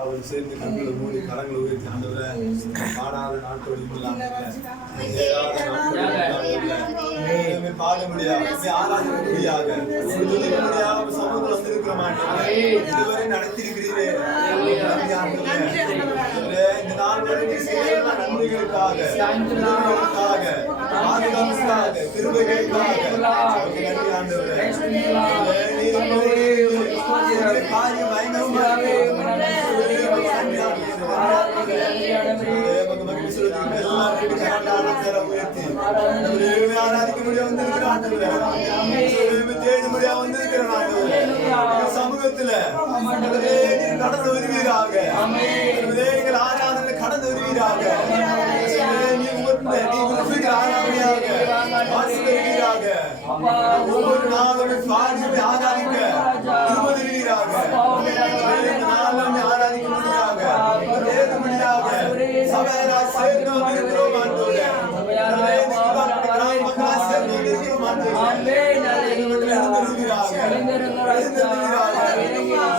அவர் சேர்ந்து கண்களை மூடி கரங்களை உயர்த்தி ஆண்டவரை பாடாத நாட்கள் பாட முடியாது ஆராதனை முடியாது சமூகத்தில் வந்திருக்கிற மாட்டேன் இதுவரை நடத்திருக்கிறீரே இந்த நாள் வரை நன்மைகளுக்காக பாதுகாப்புக்காக கிருபைகளுக்காக நன்றி ஆண்டவரே காரியம் பயங்கரமாக சமூகத்துல கடந்து வருவீராக ஆராதனை கடந்து வருவீராக ஒவ்வொரு நாளும் ஆராதிக்க திருமதிவீராக ஆராதிக்க முடியாக சபையரா சேர்ந்து வந்திருக்கிறோம்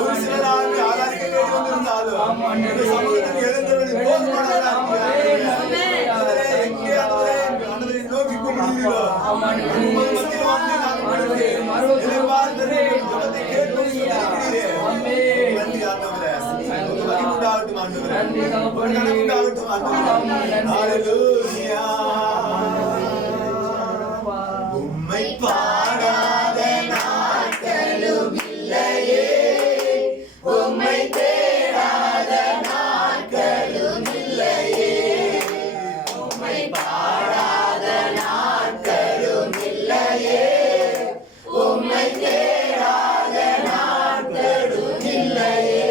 ஒரு சிலராக ஆராதிக்க வேண்டி வந்திருந்தாலும் சமூகத்தில் எழுந்தவர்கள் நோக்கி கொண்டிருக்கிறோம் உம்மை பாடாத நாட்களும் இல்லையே உம்மை தேடாத நாட்களும் இல்லையே உம்மை பாடாத நாட்களும் இல்லையே உம்மை தேடாத நாட்களும் இல்லையே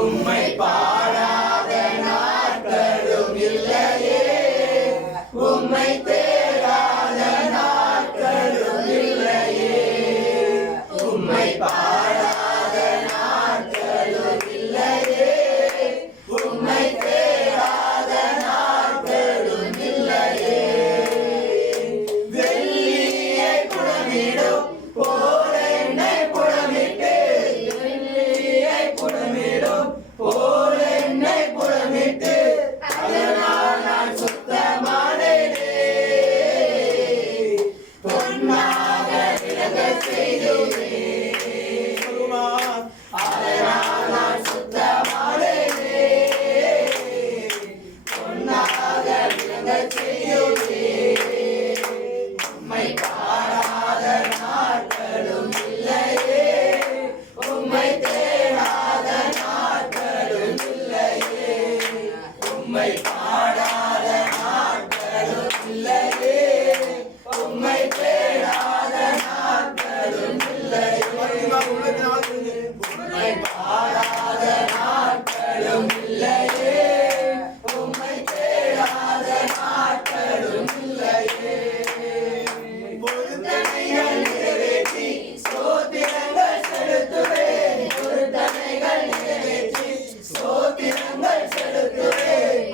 உம்மை பாடாத நாட்களும் இல்லையே உம்மை தேடாத நாட்களும் இல்லையே உம்மை பாடாத நாட்களும் இல்லையே உம்மை தேடாத நாட்களும் இல்லையே வெள்ளியை புடமிடும் போல என்னை புடமிட்டு வெள்ளியை புடமிடும் போல என்னை புடமிட்டு அதனால் நான் சுத்தமானேனே பொன்னாக விலக செய்துவே அதனால் நான் சுத்தமானேனே பொன்னாக விலக செய்துவே உம்மை பாடாத நாட்களும் இல்லையே உம்மை தேடாத நாட்களும் இல்லையே உம்மை பாடாத நாட்களும் இல்லையே உம்மை தேடாத நாட்களும் இல்லையே உம்மை பாடாத நாட்களும் இல்லையே உம்மை தேடாத நாட்களும் இல்லையே பொருத்தனைகள் நிறைவேற்றி ஸ்தோத்திரங்கள் செலுத்துவேன் பொருத்தனைகள் நிறைவேற்றி ஸ்தோத்திரங்கள் செலுத்துவேன்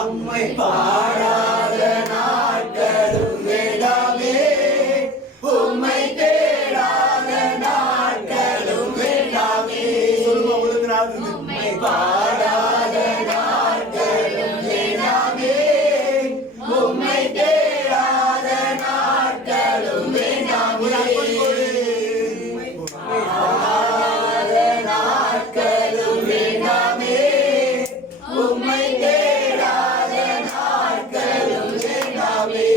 உம்மை பாடாத நாட்களும் வேண்டாமே, உம்மை தேடாத நாட்களும் வேண்டாமே. சொல்லுமா உங்களுக்கு நாள் உம்மை பாடாத நாட்களும் வேண்டாமே, உம்மை தேடாத நாட்களும் வேண்டாமே. நாட்களும் வேண்டாமே, உம்மை தேடாத நாட்களும் வேண்டாமே.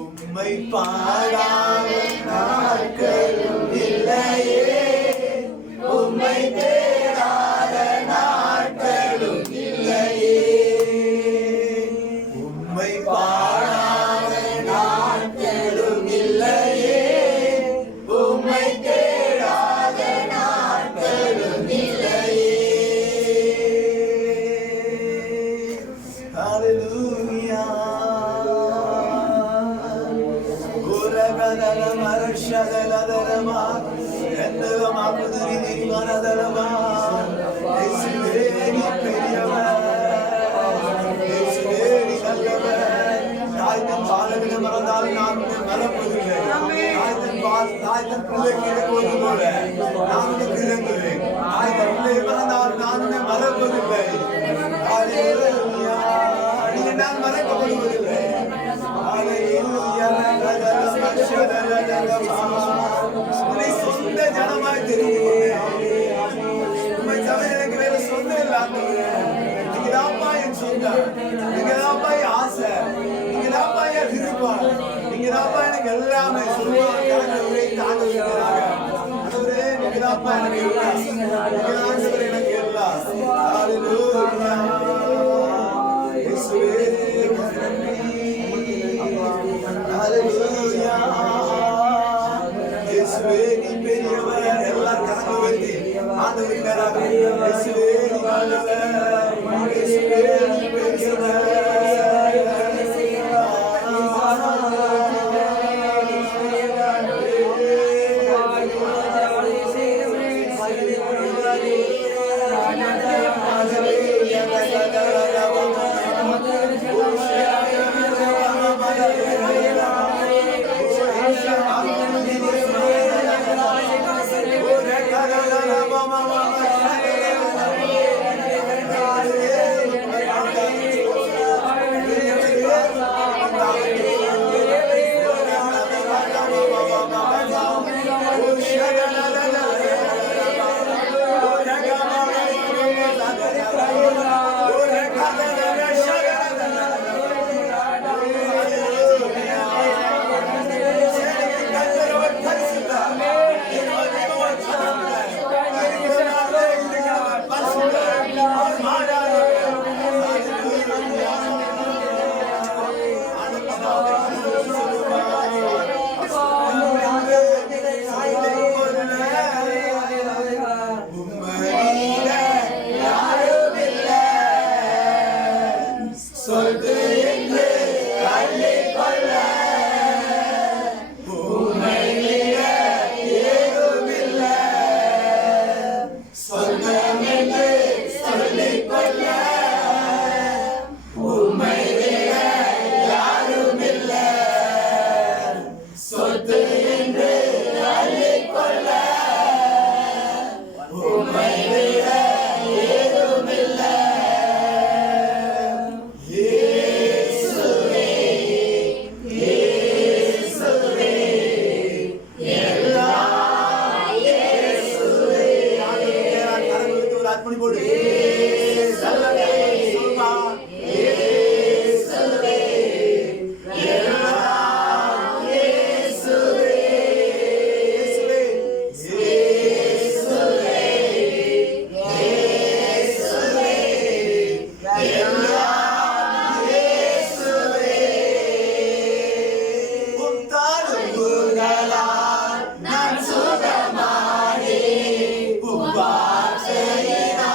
உம்மை பாடாத நாட்களும் இல்லையே, உம்மை தேடாத நாட்களும் இல்லையே. உம்மை பாடாத நாட்களும் இல்லையே, உம்மை தேடாத நாட்களும் இல்லையே. ஹல்லேலூயா. உலகதல மரஷதலதரமா என்னதமா குதிரி மனதரமா. இயேசுவே நீ பெரியவர், இயேசுவே நீ நல்லவர். தாய்தன் பாலவிட மறந்தால் நான் உன்னை மறப்பதில்லை. தாய்தன் பிள்ளைக்கு இறங்குவது போல நான் உனக்கு இறங்குவேன். தாய்தன் பிள்ளை மறந்தால் நான் உன்னை மறப்பதில்லை. ஹல்லேலூயா. நீ நான் மறக்கப்படுவதில்லை. ஹல்லேலூயா. உன்னை சொந்த ஜனமாய் தெரிந்து கொண்டேன். உம்மை தவிர எனக்கு வேற சொந்தம் இல்லாதவரே. நீங்க தான்ப்பா என் சொந்தம், நீங்க தான்ப்பா என் ஆசை, நீங்க தான்ப்பா என் விருப்பம், நீங்க தான்ப்பா எனக்கு எல்லாமே. சொல்லுவாங்க கரங்களை தாங்குகிறாங்க. ஆண்டவரே நீங்க தான்ப்பா எனக்கு எல்லாம், நீங்க ஆண்டவரே எனக்கு எல்லாம். ஹல்லேலூயா. இயேசுவே ஹல்லேலூயா. இயேசுவே நீ பெரியவர். எல்லாரும் கரங்களை உயர்த்தி ஆண்டவருக்கு நேராக இயேசுவே நீ நல்லவர், இயேசுவே நீ பெரியவர். நான் சுகமானே உன் வார்த்தையினால்.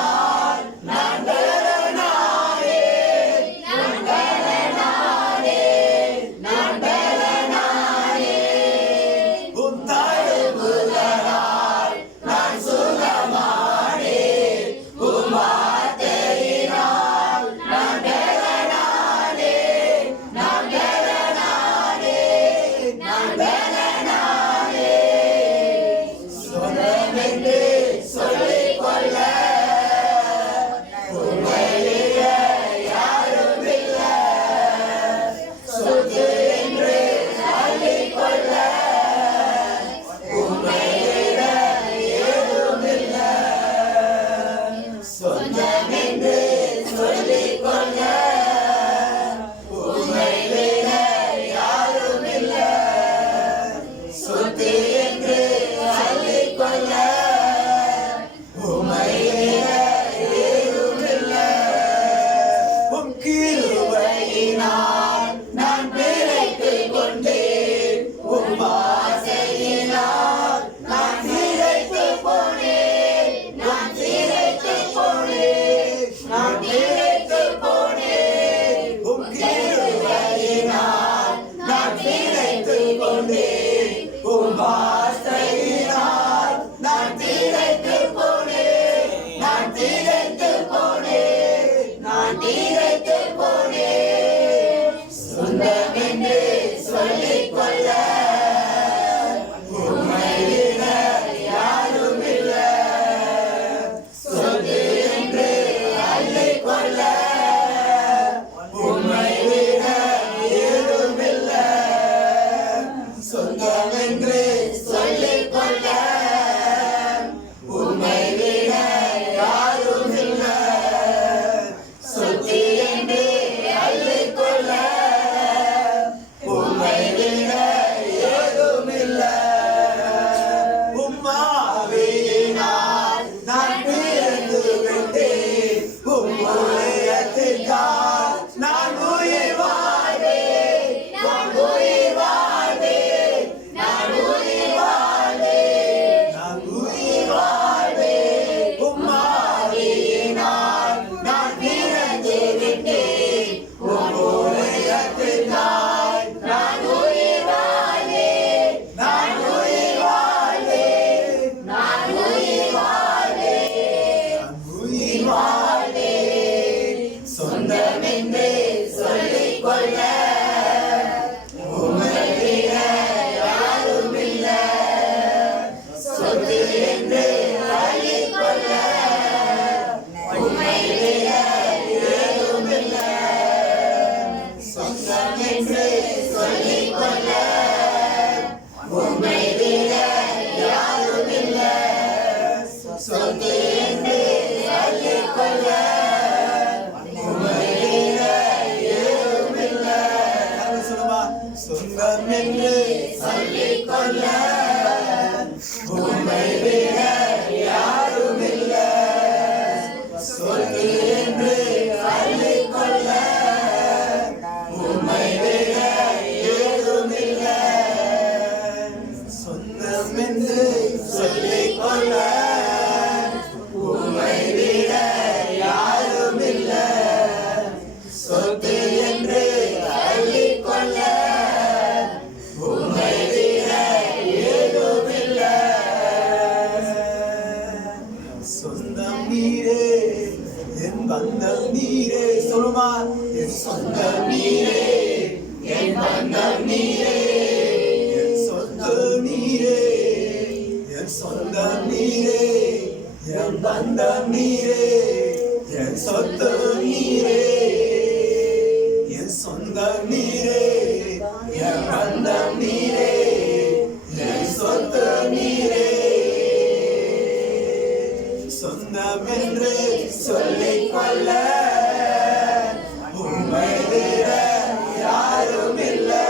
என்று அள்ளிக்கொள்ள உம்மை விட ஏதுமில்லை. சொந்தம் என்று சொல்லிக்கொள்ள உம்மை விட யாருமில்லை. சொந்து என்று சொல்லிக்கொள்ள உம்மை விட ஏதுமில்லை. சொல்லுமா, சொந்தம் என்று சொல்லிக்கொள்ள உம்மை விட யாருமில்லை. சொந்து என்று சொல்லிக்கொள்ள உம்மை விட ஏதுமில்லை. சொந்தம் என்று சொல்லிக்கொள்ள உம்மை விட யாருமில்லை. சொத்து என்று சொல்லிக்கொள்ள உம்மை விட ஏதுமில்லை. சொந்தம் நீரே, என் பந்தம் நீரே. சொல்லுமா, என் சொந்தம் நீரே, என் பந்தம் நீரே. என் சொந்தம் நீரே, என் சொந்தம் நீரே. என் பந்தம் நீரே, என் சொந்தம் நீரே. என் சொந்தம் நீரே, என் பந்தம் நீரே. என் சொந்தம் நீரே. சொந்தம் என்று சொல்லிக்கொள்ள உம்மை விட யாருமில்லை.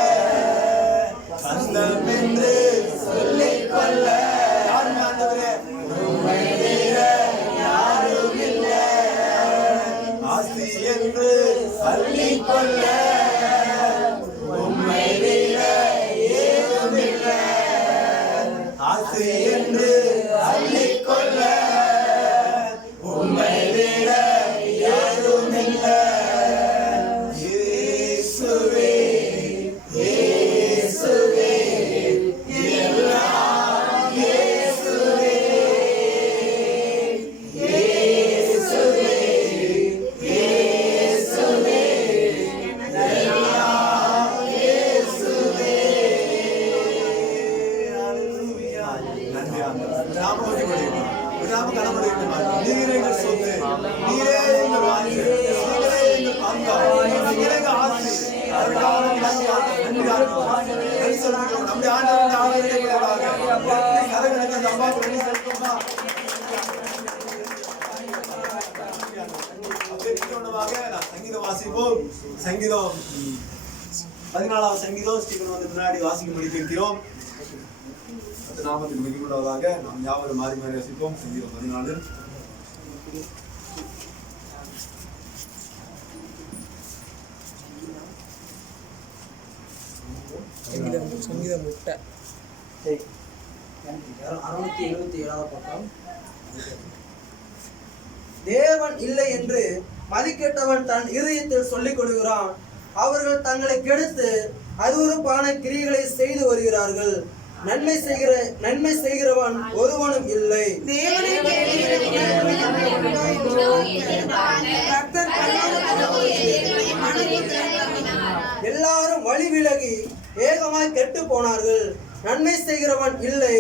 சொந்தம் என்று சொல்லிக்கொள்ள உம்மை விட யாருமில்லை. ஆசி என்று சொல்லிக்கொள்ள உம்மை விட ஏதுமில்லை. ஆசி என்று சொல்லிக்கொள்ள உம்மை விட ஏதுமில்லை. இயேசுவே, இயேசுவே, எல்லாம் இயேசுவே. இயேசுவே, இயேசுவே, எல்லாம் இயேசுவே. ஹல்லேலூயா. நன்றி ஆண்டவரே. நாம ஒளிபடுகிறோம். நாம கனப்படுகிறோம். நீரே எங்கள் சொத்து, நீரே எங்கள் வாஞ்சை, நீரே எங்கள் பங்கம், நீரே எங்கள் ஆசி. அதற்காக நன்றி ஆண்டவரே. நன்றி ஆண்டவரே. நன்றி சொல்லுகிறோம். நம்முடைய ஆண்டவரின் ஆவியிலே கரங்களுக்கு அந்த அம்மாவுக்கு நன்றி செலுத்துமா. சங்கீதம் வாசிப்போம். சங்கீதம் 14வது சங்கீதம் ஸ்டீபன் வந்து முன்னாடி வாசிக்கும்படி கேட்கிறோம். நாமத்துக்கு மிகுந்ததாக நாம் யாவரும் மாறி மாறி வசிப்போம். சங்கீதம் 14. சங்கீதம் முட்டை 677 பக்கம். தேவன் இல்லை என்று மதிக்கெட்டவன் தன் இருதயத்தில் சொல்லிக் கொள்கிறான். அவர்கள் தங்களை கெடுத்து அருவருப்பான கிரியைகளை செய்து வருகிறார்கள். நன்மை செய்கிறவன் ஒருவனும் இல்லை. எல்லாரும் வழி விலகி ஏகமாய் கெட்டு போனார்கள். நன்மை செய்கிறவன் இல்லை,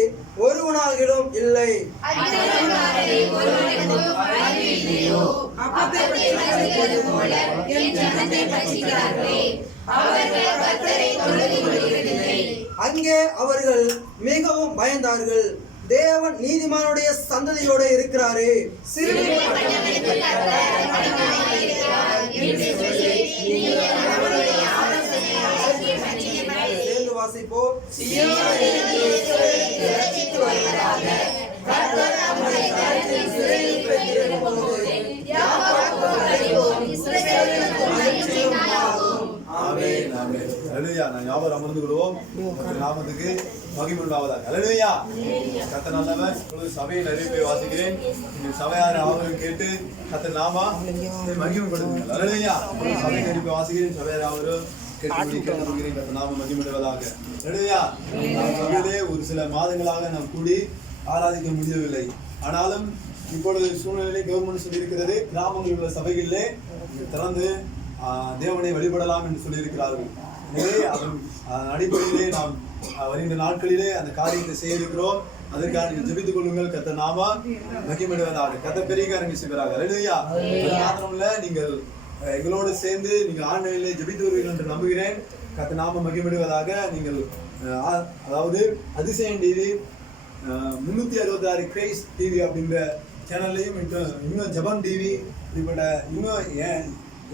ஒருவனாகிலும் இல்லை. அங்கே அவர்கள் மிகவும் பயந்தார்கள். தேவன் நீதிமானுடைய சந்ததியோடு இருக்கிறாரே. சேர்ந்து வாசிப்போம். நான் யாவரும் அமர்ந்து கொள்வோம். நாமத்துக்கு மகிமை உண்டாவதாக. அல்லேலூயா. கர்த்தர் நல்லவர். சபையின் அறிவிப்பை வாசிக்கிறேன். சபையார் ஆவரும் கேட்டு கர்த்தர் நாம மகிமைப்படுத்துங்கள். அல்லேலூயா. சபையின் அறிவிப்பை வாசிக்கிறேன். சபையார் ஆவரும் கேட்டு கர்த்தர் நாம மகிமைப்படுவதாக. அல்லேலூயா. சபையிலே ஒரு சில மாதங்களாக நாம் கூடி ஆராதிக்க முடியவில்லை. ஆனாலும் இப்பொழுது சூழ்நிலை கவர்மெண்ட் சொல்லியிருக்கிறது, கிராமங்களில் உள்ள சபைகளிலே திறந்து தேவனை வழிபடலாம் என்று சொல்லியிருக்கிறார்கள். எனவே அதன் அடிப்படையிலே நாம் வருகின்ற நாட்களிலே அந்த காரியத்தை செய்ய இருக்கிறோம். அதற்காக நீங்கள் ஜெபித்துக் கொள்ளுங்கள். கர்த்தர் நாம மகிமைப்படுவதாக. கர்த்தர் பெரிய காரியங்கள் செய்வாராக. அல்லேலூயா. மாத்திரமல்ல, நீங்கள் எங்களோடு சேர்ந்து நீங்கள் ஆன்லைனிலே ஜெபித்து வருவீர்கள் என்று நம்புகிறேன். கர்த்தர் நாம மகிமைப்படுவதாக. நீங்கள் அதாவது அதிசயம் டிவி 366 கிரைஸ் டிவி அப்படின்ற சேனல்லையும் இன்னும் ஜபன் டிவி இப்படிப்பட்ட இன்னும்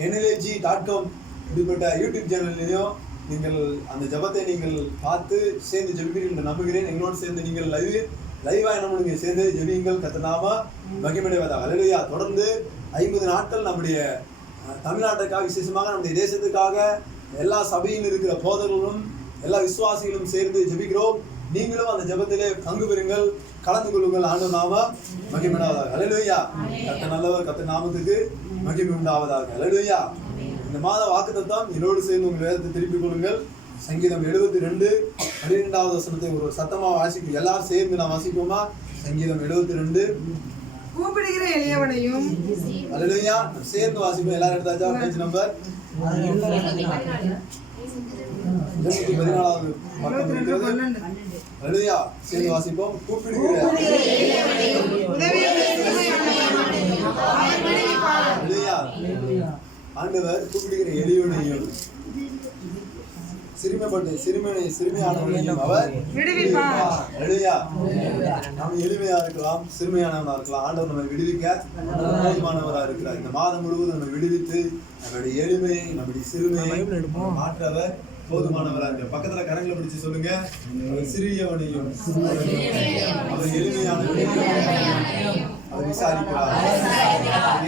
NLG.com இப்படிப்பட்ட யூடியூப் சேனல்லையும் நீங்கள் அந்த ஜபத்தை நீங்கள் பார்த்து சேர்ந்து ஜெபிப்பீர்கள் என்று நம்புகிறேன். எங்களோடு சேர்ந்து நீங்கள் லைவாக என்ன பண்ணுங்க, சேர்ந்து ஜெபியுங்கள். கர்த்தர் நாம மகிமைப்படுவதாக. அல்லேலூயா. தொடர்ந்து 50 நாட்கள் நம்முடைய தமிழ்நாட்டுக்காக, விசேஷமாக நம்முடைய தேசத்துக்காக எல்லா சபையில் இருக்கிற போதர்களும் எல்லா விசுவாசிகளும் சேர்ந்து ஜெபிக்கிறோம். நீங்களும் அந்த ஜெபத்திலே பங்கு பெறுங்கள், கலந்து கொள்ளுங்கள். ஆண்டவர் நாம மகிமையுண்டாவதாக. அல்லேலூயா. கர்த்தர் நல்லவர். கர்த்தர் நாமத்துக்கு மகிமை உண்டாவதாக. அல்லேலூயா. இந்த மாத வாக்குத்தத்தம் என்னோடு சேர்ந்து உங்கள் வேதத்தை திருப்பிக் கொள்ளுங்கள். சங்கீதம் 72 12வது வசனத்தை ஒரு சத்தமா வாசிக்கும். எல்லாரும் சேர்ந்து நான் வாசிப்போமா? சங்கீதம் 72. கூப்பிடுகிற எளியவனையும். அல்லேலூயா. சேர்ந்து வாசிப்போம். எல்லாரும் எடுத்தாச்சா? பேஜ் நம்பர் 214வது பக்கம் இருக்கிறது. அல்லேலூயா. சேர்ந்து வாசிப்போம். கூப்பிடுகிற அல்லேலூயா. ஆண்டவர் கூப்பிடுகிற எளியவனையும் சிறுமையானவனையும் அவர் விடுவிப்பார். அல்லேலூயா. நாம் எளிமையா இருக்கலாம், சிறுமையானவனா இருக்கலாம். ஆண்டவர் நம்மை விடுவிக்க போதுமானவரா இருக்கிறார். இந்த மாதம் முழுவதும் நம்மை விடுவித்து நம்முடைய எளிமையை, நம்முடைய சிறுமையை மாற்றவர் போதுமானவரா இருக்க. பக்கத்துல கரங்களை பிடிச்சு சொல்லுங்க. அவர் சிறியவனையும் அவர் எளிமையானவனையும் அவர் விசாரிக்கிறார்,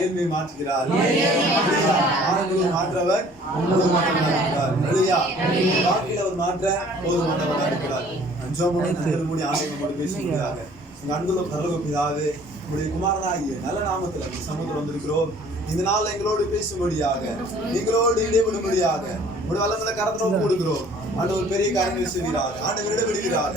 ஏழ்மையை மாற்றுகிறார். ஆனந்தத்தை மாற்றவர் போதுமானவராக இருக்கிறார். அல்லேலூயா. வாழ்க்கையில அவர் மாற்ற போதுமானவராக இருக்கிறார். மூடி ஆண்டவரோடு பேசுகிறாங்க. உங்க அன்புள்ள பரலோக பிதாவே, உங்களுடைய குமாரனாகிய நல்ல நாமத்துல சமூகத்தில் வந்திருக்கிறோம். இந்த நாள் எங்களோடு பேசும்படியாக, எங்களோடு இடைபடும்படியாக உங்களுடைய வல்லமையுள்ள கரத்தை கொடுக்கிறோம். ஆண்டவர் பெரிய காரியங்கள் செய்வீராக, ஆண்டவர் இடைபடுகிறாக,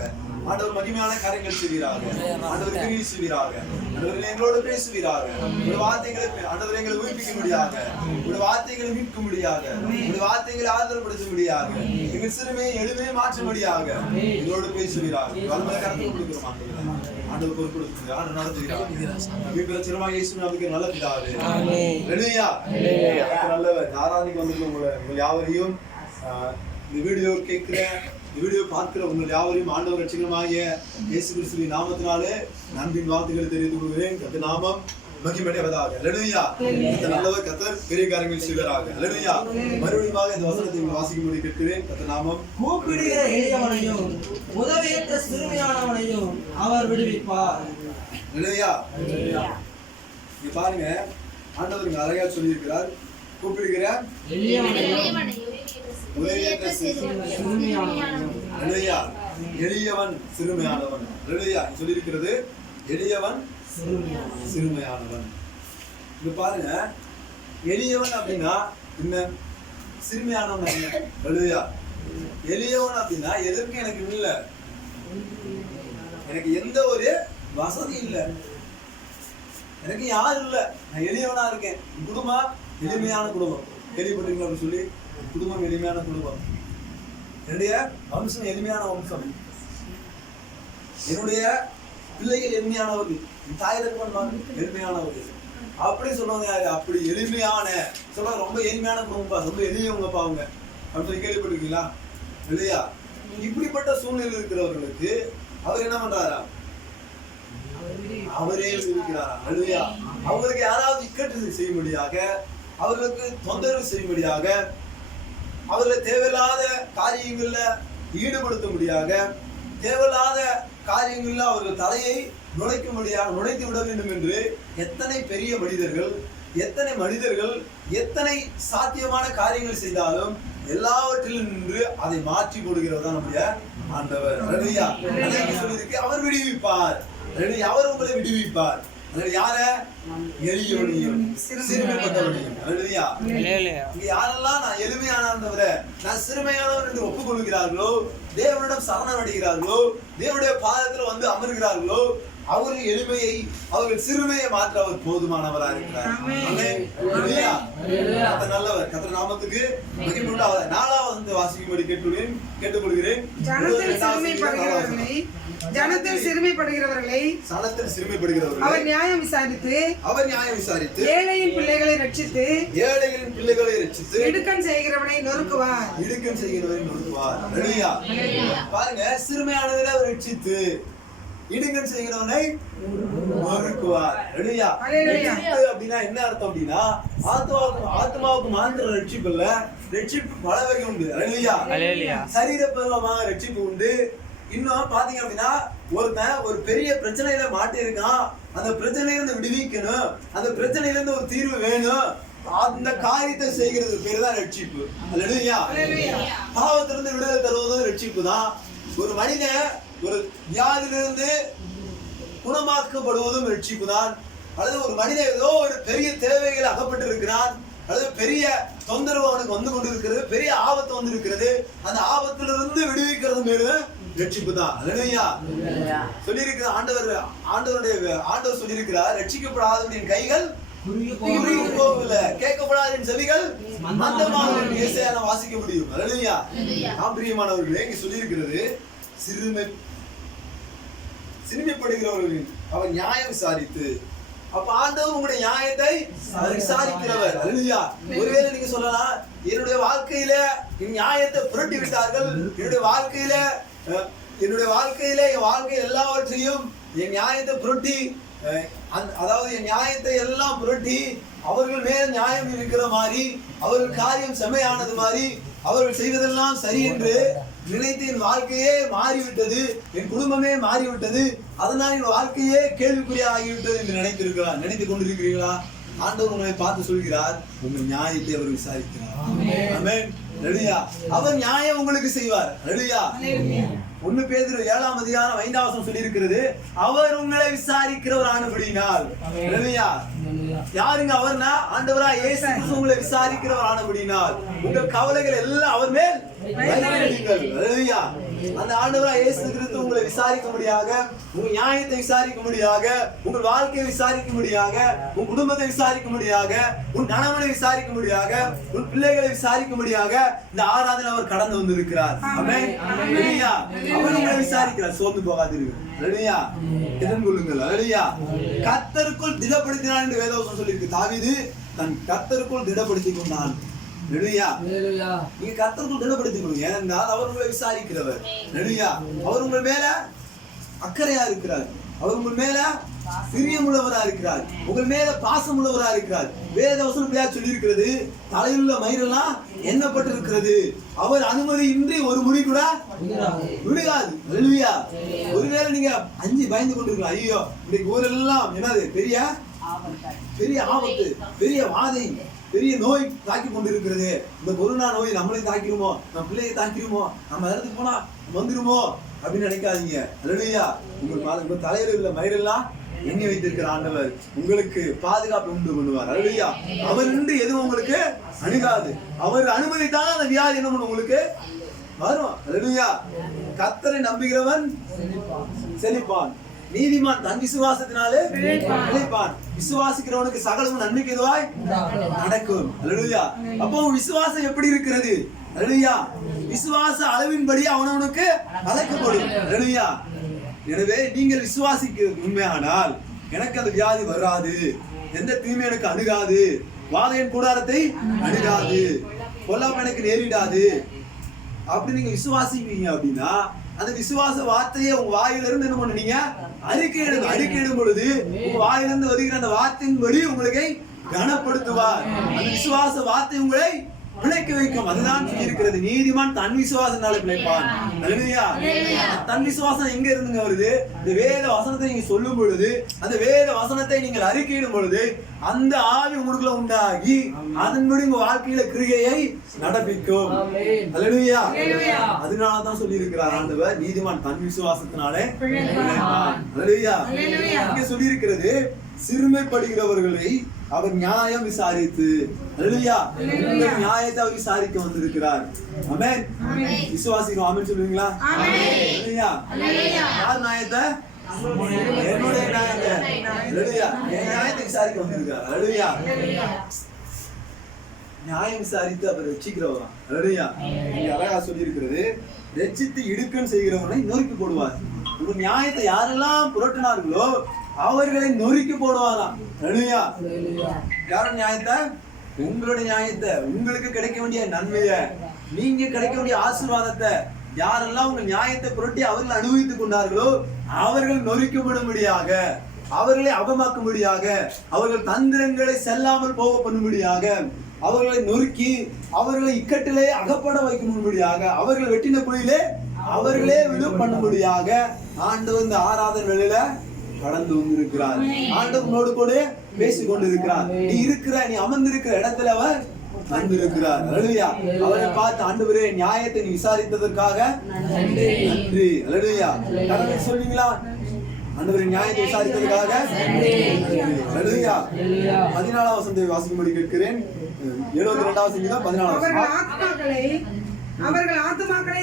ஆண்டவர் மகிமையான காரியங்கள் செய்வீராக, ஆண்டவர் கிரியை செய்வீராக, ஆண்டவர் எங்களோடு பேசுவீராக. உங்களுடைய வார்த்தைகளை ஆண்டவர் எங்களை உயிர்ப்பிக்கும்படியாக, உங்களுடைய வார்த்தைகளை மீட்கும்படியாக, உங்களுடைய வார்த்தைகளை ஆதரப்படுத்தும்படியாக, எங்கள் சிறுமையை எளிமையை மாற்றும்படியாக எங்களோடு பேசுவீராக. வல்லமையுள்ள கரத்தை கொடுக்கிறோம். ஆண்டவர் பொறுப்படுத்துகிறார், ஆண்டவர் நடத்துகிறார். இயேசுவின் நல்ல பிதாவே. அல்லேலூயா. நல்லவர். ஆராதனைக்கு வந்திருக்க உங்கள் யாவரையும், இந்த வீடியோ கேட்கிற, இந்த வீடியோ பார்க்கிற உங்கள் யாவரையும் ஆண்டவர் ரட்சகருமாகிய இயேசு கிறிஸ்துவின் நாமத்தினாலே அன்பின் வார்த்தைகளை தெரிவித்துக் கொள்கிறேன். கர்த்தர் நாமம் மகிமையடைவதாக. அல்லேலூயா. கர்த்தர் நல்லவர். கர்த்தர் பெரிய காரியங்கள் செய்வாராக. அல்லேலூயா. மறுபடியும் இந்த வசனத்தை வாசிக்கும்படி கேட்கிறேன். கர்த்தர் நாமம் கூப்பிடுகிற எளியவனையும் உதவியற்ற சிறுமையானவனையும் அவர் விடுவிப்பார். அல்லேலூயா. இங்க பாருங்க, ஆண்டவர் இங்க அழகா சொல்லியிருக்கிறார். கூப்பிடுகிற உதவியற்ற சிறுமையானவன். அல்லேலூயா. எளியவன் சிறுமையானவன். அல்லேலூயா. சொல்லியிருக்கிறது எளியவன் சிறுமையானவன். இங்க பாருங்க, எளியவன் அப்படின்னா என்ன, சிறுமையானவன் என்ன? அல்லேலூயா. எளியவன் அப்படின்னா எதற்கு எனக்கு இல்லை, எனக்கு எந்த ஒரு வசதி இல்லை, எனக்கு யாரும் இல்லை, நான் எளியவனா இருக்கேன். குடும்பம் எளிமையான குடும்பம். கேள்விப்பட்டீங்களா அப்படின்னு சொல்லி? குடும்பம் எளிமையான குடும்பம். என்னுடைய வம்சம் எளிமையான வம்சம். என்னுடைய பிள்ளைகள் எளிமையானவர்கள், தாய் தகப்பன் எளிமையானவர்கள். அப்படி சொல்லுவாங்க யாரு? அப்படி எளிமையான சொல்லுவாங்க. ரொம்ப எளிமையான குடும்பம், ரொம்ப எளியவங்கப்பா அவங்க அப்படின்னு சொல்லி கேள்விப்பட்டிருக்கீங்களா? இல்லையா? இப்படிப்பட்ட சூழ்நிலை இருக்கிறவர்களுக்கு அவர் என்ன பண்றாரா? அவரே இருக்கிறாரா? இல்லையா? அவங்களுக்கு யாராவது இக்கட்டு செய்யும்படியாக, அவர்களுக்கு தொந்தரவு செய்யும்படியாக, அவர்களை தேவையில்லாத காரியங்கள்ல ஈடுபடுத்தும்படியாக, தேவையில்லாத காரியங்கள்ல அவர்கள் தலையை நுழைத்து விட வேண்டும் என்று எத்தனை பெரிய மனிதர்கள், எத்தனை சாத்தியமான காரியங்கள் செய்தாலும் எல்லாவற்றிலும் நின்று அதை மாற்றி கொடுக்கிறவர் தான் நம்முடைய ஆண்டவர். அல்லேலூயா. சொல்லியிருக்கு, அவர் விடுவிப்பார். அவர் உங்களை விடுவிப்பார். யார? எளியவனையும் சிறுமைப்பட்டவனையும். அல்லேலூயா. யாரெல்லாம் நான் எளிமையானவரை, நான் சிறுமையானவர் என்று ஒப்புக்கொள்கிறார்களோ, தேவனிடம் சரணம் அடைகிறார்களோ, தேவனுடைய பாதத்தில் வந்து அமர்கிறார்களோ, அவர்கள் எளிமையை, அவர்கள் சிறுமையை மாற்ற அவர் போதுமானவராக இருக்கிறார். அல்லேலூயா. கர்த்தர் நல்லவர். கர்த்தர் நாமத்துக்கு மகிமை உண்டாவதாக. 4வது வாசிக்கும்படி கேட்டுக்கொள்கிறேன். ஜனத்தில் சிறுமைப்படுகிறவர்களை ஜனத்தில் சிறுமைப்படுகிறவர்களை சனத்தில் சிறுமைப்படுகிறவர்களை அவர் நியாயம் விசாரித்து ஏழையின் பிள்ளைகளை ரட்சித்து இடுக்கண் செய்கிறவனை நொறுக்குவார். ஹல்லேலூயா. பாருங்க, சிறுமையானவரை அவர் ரட்சித்து இடுக்கண் செய்கிறவனை நொறுக்குவார். ஹல்லேலூயா. ரட்சித்து அப்படின்னா என்ன அர்த்தம் அப்படின்னா, ஆத்மாவுக்கு மாத்திர ரட்சிப்பு இல்ல, ரட்சிப்பு பல வகை உண்டு. ஹல்லேலூயா. சரீரபூர்வமாக ரட்சிப்பு உண்டு. இன்னும் பாத்தீங்க அப்படின்னா, ஒருத்தன் ஒரு பெரிய பிரச்சனையில மாட்டி இருக்கான், அந்த பிரச்சனையில இருந்து விடுவிக்கணும், அந்த பிரச்சனையில இருந்து ஒரு தீர்வு வேணும், அந்த காரியத்தை செய்கிறது பேரு தான் ரட்சிப்பு. ஹல்லேலூயா. பாவத்திலிருந்து விடுதலை தருவதும் ரட்சிப்பு தான். ஒரு மனிதன் ஒரு வியாதியிலிருந்து குணமாக்கப்படுவதும் ரட்சிப்பு தான். அல்லது ஒரு மனிதன் ஏதோ ஒரு பெரிய தேவைகள் அகப்பட்டு இருக்கிறான், அல்லது பெரிய தொந்தரவு அவனுக்கு வந்து கொண்டு இருக்கிறது, பெரிய ஆபத்து வந்து இருக்கிறது, அந்த ஆபத்திலிருந்து விடுவிக்கிறது பேரு ரட்சிப்பு தான். ஹல்லேலூயா. சொல்லியிருக்கிற ஆண்டவர் சொல்லியிருக்கிறார், ரட்சிக்கப்படாதவரின் கைகள் போகல, கேட்கப்படாத செவிகள் மந்தமாக வாசிக்க முடியும். ஹல்லேலூயா. நாம் பிரியமானவர்களே, இங்க சொல்லியிருக்கிறது சிறுமைப்படுகிறவர்கள் அவர் நியாயம் விசாரித்து. அப்ப ஆண்டவர் உங்களுடைய நியாயத்தை விசாரிக்கிறவர். ஹல்லேலூயா. ஒருவேளை நீங்க சொல்லலாம், என்னுடைய வாழ்க்கையில நியாயத்தை புரட்டி விட்டார்கள், என்னுடைய வாழ்க்கையில என் வாழ்க்கையில் எல்லாவற்றையும் என் நியாயத்தை புரட்டி, அதாவது என் நியாயத்தை எல்லாம் புரட்டி அவர்கள் மேல் நியாயம் இருக்கிற மாதிரி, அவர்கள் காரியம் செமையானது மாதிரி, அவர்கள் செய்வதெல்லாம் சரி என்று நினைத்து என் வாழ்க்கையே மாறிவிட்டது, என் குடும்பமே மாறிவிட்டது, அதனால் என் வாழ்க்கையே கேள்விக்குறியா ஆகிவிட்டது என்று நினைத்துக் கொண்டிருக்கிறீர்களா? ஆண்டவர் உங்களை பார்த்து சொல்கிறார், உங்கள் நியாயத்தை அவர் விசாரிக்கிறார். ஆமென். ஹல்லேலூயா. அவர் நியாயம் உங்களுக்கு செய்வார். ஹல்லேலூயா. 1 பேதுரு 7ஆம் அதிகாரம் 5ஆம் வசனம் சொல்லி இருக்கிறது, அவர் உங்களை விசாரிக்கிறவர் ஆனபடியினால். ஹல்லேலூயா. யாருங்க அவர்னா? ஆண்டவராகிய இயேசு கிறிஸ்து உங்களை விசாரிக்கிறவர் ஆனபடியினால் உங்கள் கவலைகள் எல்லாம் அவர் மேல் வையுங்கள். ஹல்லேலூயா. அந்த ஆண்டவராகிய இயேசு கிறிஸ்து உங்களை விசாரிக்கும்படியாக, உங்கள் நியாயத்தை விசாரிக்கும்படியாக, உங்கள் வாழ்க்கையை விசாரிக்கும்படியாக, உங்கள் குடும்பத்தை விசாரிக்கும்படியாக, உன் கணவனை விசாரிக்கும்படியாக, உன் பிள்ளைகளை விசாரிக்கும்படியாக இந்த ஆராதனை அவர் கடந்து வந்திருக்கிறார். ஆமென். ஹல்லேலூயா. அவர் உங்களை விசாரிக்கிறார். சோர்ந்து போகாதீர்கள். ஹல்லேலூயா. திடன் கொள்ளுங்கள். ஹல்லேலூயா. கர்த்தருக்குள் திடப்படுத்தினான் என்று வேதவசனம் சொல்லியிருக்கு. தாவீது தன் கர்த்தருக்குள் திடப்படுத்திக் கொண்டான். ஹல்லேலூயா. நீங்க கர்த்தருக்குள் திடப்படுத்திக் கொள்ளுங்க. ஏனென்றால் அவர் உங்களை விசாரிக்கிறவர். ஹல்லேலூயா. அவர் உங்கள் மேல அக்கறையா இருக்கிறார், அவர் உங்கள் மேல பிரியமுள்ளவரா இருக்கிறார், உங்கள் மேல பாசம் உள்ளவரா இருக்கிறார். வேதவசனம் சொல்லி இருக்கிறது, தலையிலுள்ள மயிரெல்லாம் எண்ணப்பட்டிருக்கிறது, அவர் அனுமதி இன்றி ஒரு முடி கூட விழுகாது. ஹல்லேலூயா. ஒருவேளை நீங்க அஞ்சு பயந்து கொண்டிருக்கலாம், ஐயோ இன்னைக்கு ஊரெல்லாம் என்னது பெரிய ஆபத்து, பெரிய வாதை, பெரிய நோய் தாக்கி கொண்டிருக்கிறது, இந்த கொரோனா நோய் நம்மளையும் தாக்கிருமோ, நம்ம பிள்ளையை தாக்கிருமோ, நம்ம இடத்துக்கு போனா வந்துருமோ அப்படின்னு நினைக்காதீங்க. ஹல்லேலூயா. உங்கள் தலையில உள்ள மயிரெல்லாம் எண்ணி வைத்திருக்கிற ஆண்டவர் உங்களுக்கு பாதுகாப்பு உண்டு பண்ணுவார். ஹல்லேலூயா. அவர் நின்று எதுவும் உங்களுக்கு அணுகாது. அவர் அனுமதித்தான் அந்த வியாதி என்ன பண்ணும் உங்களுக்கு வரும். ஹல்லேலூயா. கர்த்தரை நம்புகிறவன் செழிப்பான், நீதிமான் தன் விசுவாசத்தினாலே பிழைப்பான். விசுவாசிக்கிறவனுக்கு சகலமும் நன்மைக்கு எதுவாய் நடக்கும். ஹல்லேலூயா. அப்போ விசுவாசம் எப்படி இருக்கிறது? ஹல்லேலூயா. விசுவாச அளவின்படி அவனவனுக்கு அழைக்கப்படும். ஹல்லேலூயா. எனவே நீங்கள் விசுவாசிக்கிறது உண்மையானால் எனக்கு அந்த வியாதி வராது, எந்த தீமை எனக்கு அணுகாது, வாதையின் கூடாரத்தை அணுகாது, கொல்லாம எனக்கு நேரிடாது அப்படி நீங்க விசுவாசிப்பீங்க அப்படின்னா, அந்த விசுவாச வார்த்தையை உங்க வாயிலிருந்து என்ன பண்ணுவீங்க? அறிக்கையிடும் பொழுது உங்க வாயிலிருந்து வருகிற அந்த வார்த்தையின்படி உங்களை கனப்படுத்துவார். அந்த விசுவாச வார்த்தை உங்களை பிழைக்க வைக்கும். அதுதான் இருக்கிறது, நீதிமான் தன் விசுவாசத்தினால பிழைப்பான். ஹல்லேலூயா. தன் விசுவாசம் எங்க இருந்துங்க வருது? இந்த வேத வசனத்தை நீங்க சொல்லும் பொழுது, அந்த வேத வசனத்தை நீங்கள் அறிக்கையிடும் பொழுது அந்த ஆவி உங்களுக்குள்ள உண்டாகி அதன்படி உங்க வாழ்க்கையில கிரியையை நடப்பிக்கும். ஹல்லேலூயா. அதனாலதான் சொல்லி இருக்கிறார் ஆண்டவர், நீதிமான் தன் விசுவாசத்தினாலே பிழைப்பான். ஹல்லேலூயா. இங்க சொல்லி இருக்கிறது, சிறுமைப்படுகிறவர்களை அவர் நியாயம் விசாரித்து. ஹல்லேலூயா. நியாயத்தை அவர் விசாரிக்க வந்திருக்கிறார். ஆமென். விசுவாசிக்கிறோம். ஆமென் சொல்லுவீங்களா? ஹல்லேலூயா. யார் நியாயத்தை? என்னுடைய நியாயத்தை. ஹல்லேலூயா. என் நியாயத்தை விசாரிக்க வந்திருக்கிறார். ஹல்லேலூயா. நியாயம் விசாரித்து அவர் ரட்சிக்கிறவரா. ஹல்லேலூயா. இங்க அழகா சொல்லி இருக்கிறது, ரட்சித்து இடுக்கண் செய்கிறவனை நொறுக்கி போடுவார். உங்க நியாயத்தை யாரெல்லாம் புரட்டினார்களோ அவர்களை நொறுக்கி போடுவாராம். ஹல்லேலூயா. யாரோட நியாயத்தை? உங்களுடைய நியாயத்தை, உங்களுக்கு கிடைக்க வேண்டிய நன்மையை, நீங்க கிடைக்க வேண்டிய ஆசீர்வாதத்தை யாரெல்லாம் உங்க நியாயத்தை புரட்டி அவர்கள் அனுபவித்துக் கொண்டார்களோ அவர்கள் நொறுக்கப்படும்படியாக, அவர்களை அவமாக்கும்படியாக, அவர்கள் தந்திரங்களை செல்லாமல் போக பண்ணும்படியாக, அவர்களை நொறுக்கி அவர்களை இக்கட்டிலே அகப்பட வைக்கும்படியாக, அவர்களை வெட்டின குழியிலே அவர்களே விழு பண்ணும்படியாக ஆண்டவர் இந்த ஆராதனை வேளையில கடந்து வந்திருக்கிறார். ஆண்டவர் உன்னோடு கூட பேசிக் கொண்டிருக்கிறார். நீ அமர்ந்திருக்கிற இடத்துல அவர் வந்திருக்கிறார். ஹல்லேலூயா. அவரை பார்த்து ஆண்டவரே நியாயத்தை நீ விசாரித்ததற்காக நன்றி. ஹல்லேலூயா. கடவுளை சொல்வீங்களா? ஆண்டவரே நியாயத்தை விசாரித்ததற்காக நன்றி. ஹல்லேலூயா. 14வது வசனத்தை வாசிக்கும்படி கேட்கிறேன். 72வது சங்கீதம் 14வது. அவர்கள் ஆத்துமாக்களை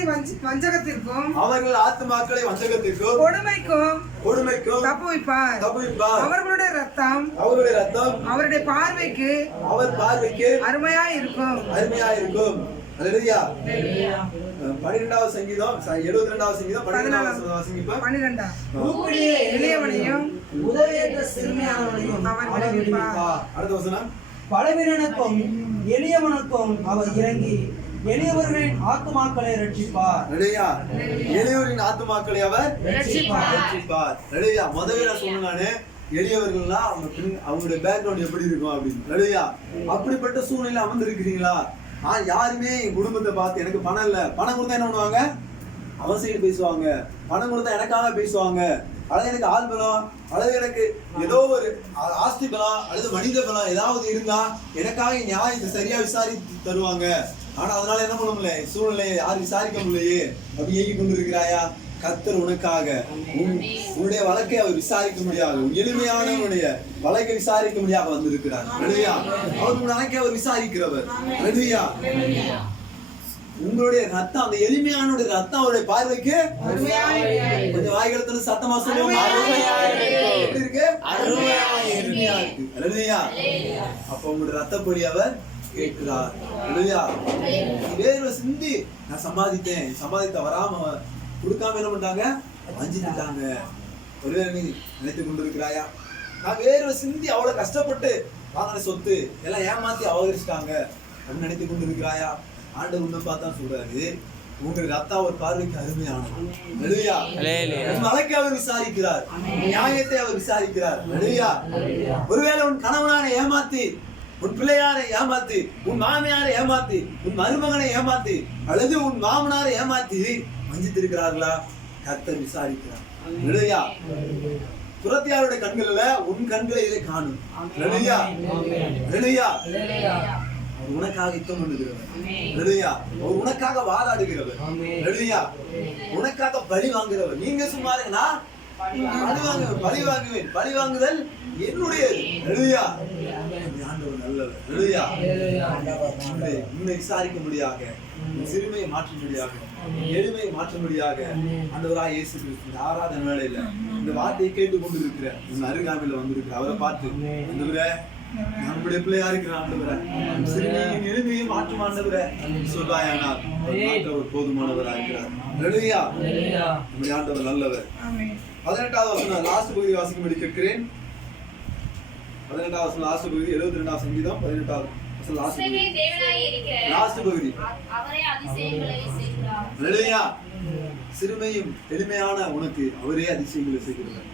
வஞ்சகத்திற்கும் கொடுமைக்கும் தப்புவிப்பார். அவர்களுடைய ரத்தம் அவருடைய பார்வைக்கு அருமையாய் இருக்கும். ஹல்லேலூயா. 12வது சங்கீதம் 72வது சங்கீதம் 14வது வாசிங்க. 12 எளியவனையும் உதவியற்ற சிறுமியானவனையும் அவர் விடுவிப்பார். அடுத்த வசனம். பலவீனனுக்கும் எளியவனுக்கும் அவர் இறங்கி எளியவர்களின் ஆத்துமாக்களை ரட்சிப்பார். எளியவரின் ஆத்துமாக்களை அவர் ரட்சிப்பார். முதல்ல சொன்னானே எளியவர்கள்னா அவங்களுடைய பேக்ரவுண்ட் எப்படி இருக்கும் அப்படின்னு. அப்படிப்பட்ட சூழ்நிலை அமர்ந்திருக்கிறீங்களா? யாருமே என் குடும்பத்தை பார்த்து எனக்கு பணம் இல்ல, பணம் கொடுத்தா என்ன பண்ணுவாங்க? அவன் சைடு பேசுவாங்க. பணம் கொடுத்தா எனக்காக பேசுவாங்க. அல்லது எனக்கு ஆள் பலம், அல்லது எனக்கு ஏதோ ஒரு ஆஸ்தி பலம், அல்லது மனித பலம் ஏதாவது இருந்தா எனக்காக நியாயத்தை சரியா விசாரித்து தருவாங்க. ஆனா அதனால என்ன பண்ண முடியல? சூழ்நிலையை யாரும் விசாரிக்க முடியலையே. அப்படி ஏகி கொண்டிருக்கிறாயா? கர்த்தர் உனக்காக உன்னுடைய வழக்கை அவர் விசாரிக்க முடியாது, எளிமையானவனுடைய வழக்கை விசாரிக்க முடியாது வந்திருக்கிறார். அவர் வழக்கை அவர் விசாரிக்கிறவர். உங்களுடைய ரத்தம், அந்த எளிமையானுடைய ரத்தம் அவருடைய பார்வைக்கு கொஞ்சம் வாய்களுக்கு சத்தமா சொல்லுவாங்க. அப்ப உங்களுடைய ரத்தப்படி அவர் கேட்கிறார். வேர்வை சிந்தி நான் சம்பாதித்த வராம கொடுக்காம என்ன பண்ணிட்டாங்க? வஞ்சிட்டாங்க. ஒருவேளை நீ நினைத்து கொண்டிருக்கிறாயா? நான் வேர்வை சிந்தி அவ்வளவு கஷ்டப்பட்டு வாங்கின சொத்து எல்லாம் ஏமாத்தி அபகரிச்சிட்டாங்க அப்படின்னு நினைத்து கொண்டிருக்கிறாயா? ஆண்டவர் உன்னை பார்த்தா சொல்றாரு, உங்களுடைய ரத்தம் அவர் பார்வைக்கு அருமையானது. வழக்கை அவர் விசாரிக்கிறார், நியாயத்தை அவர் விசாரிக்கிறார். ஒருவேளை உன் கணவனாரை ஏமாத்தி, உன் பிள்ளையாரை ஏமாத்தி, உன் மாமியாரை ஏமாத்தி, உன் மருமகனை ஏமாத்தி, அல்லது உன் மாமனாரை ஏமாத்தி வஞ்சித்திருக்கிறார்களா? கர்த்தர் விசாரிக்கிறார். புறத்தியாருடைய கண்களில உன் கண்களிலே காணும். உனக்காக யுத்தம் பண்ணுகிறவர், உனக்காக வாதாடுகிறவர், உனக்காக பழி வாங்குகிறவர். நீங்க சும்மா இருங்கன்னா பழி வாங்குவேன், பழி வாங்குதல் என்னுடையது. ஆண்டவர் நல்லவர். உன்னை விசாரிக்க முடியாக, சிறுமையை மாற்றும்படியாக, எளிமையை மாற்றும்படியாக ஆண்டவராக இயேசு கிறிஸ்து ஆராதனை வேளையில இந்த வார்த்தையை கேட்டுக் கொண்டிருக்கிற உன் அருகாமையில வந்திருக்கிற அவரை பார்த்து, ஆண்டவரே நம்முடைய பிள்ளையா இருக்கிற ஆண்டவரே, சிறுமையும் எளிமையும் மாற்றும் ஆண்டவரே சொல்வாயானால் அவர் போதுமானவராக இருக்கிறார். நம்முடைய ஆண்டவர் நல்லவர். 18வது வசனம் லாஸ்ட் பகுதி வாசிக்கும்படி கேட்கிறேன். 18வது வசனம் லாஸ்ட் பகுதி, 72வது சங்கீதம் 18வது வசனம் லாஸ்ட் பகுதி. சிறுமையும் எளிமையான உனக்கு அவரே அதிசயங்களை செய்கிறார்.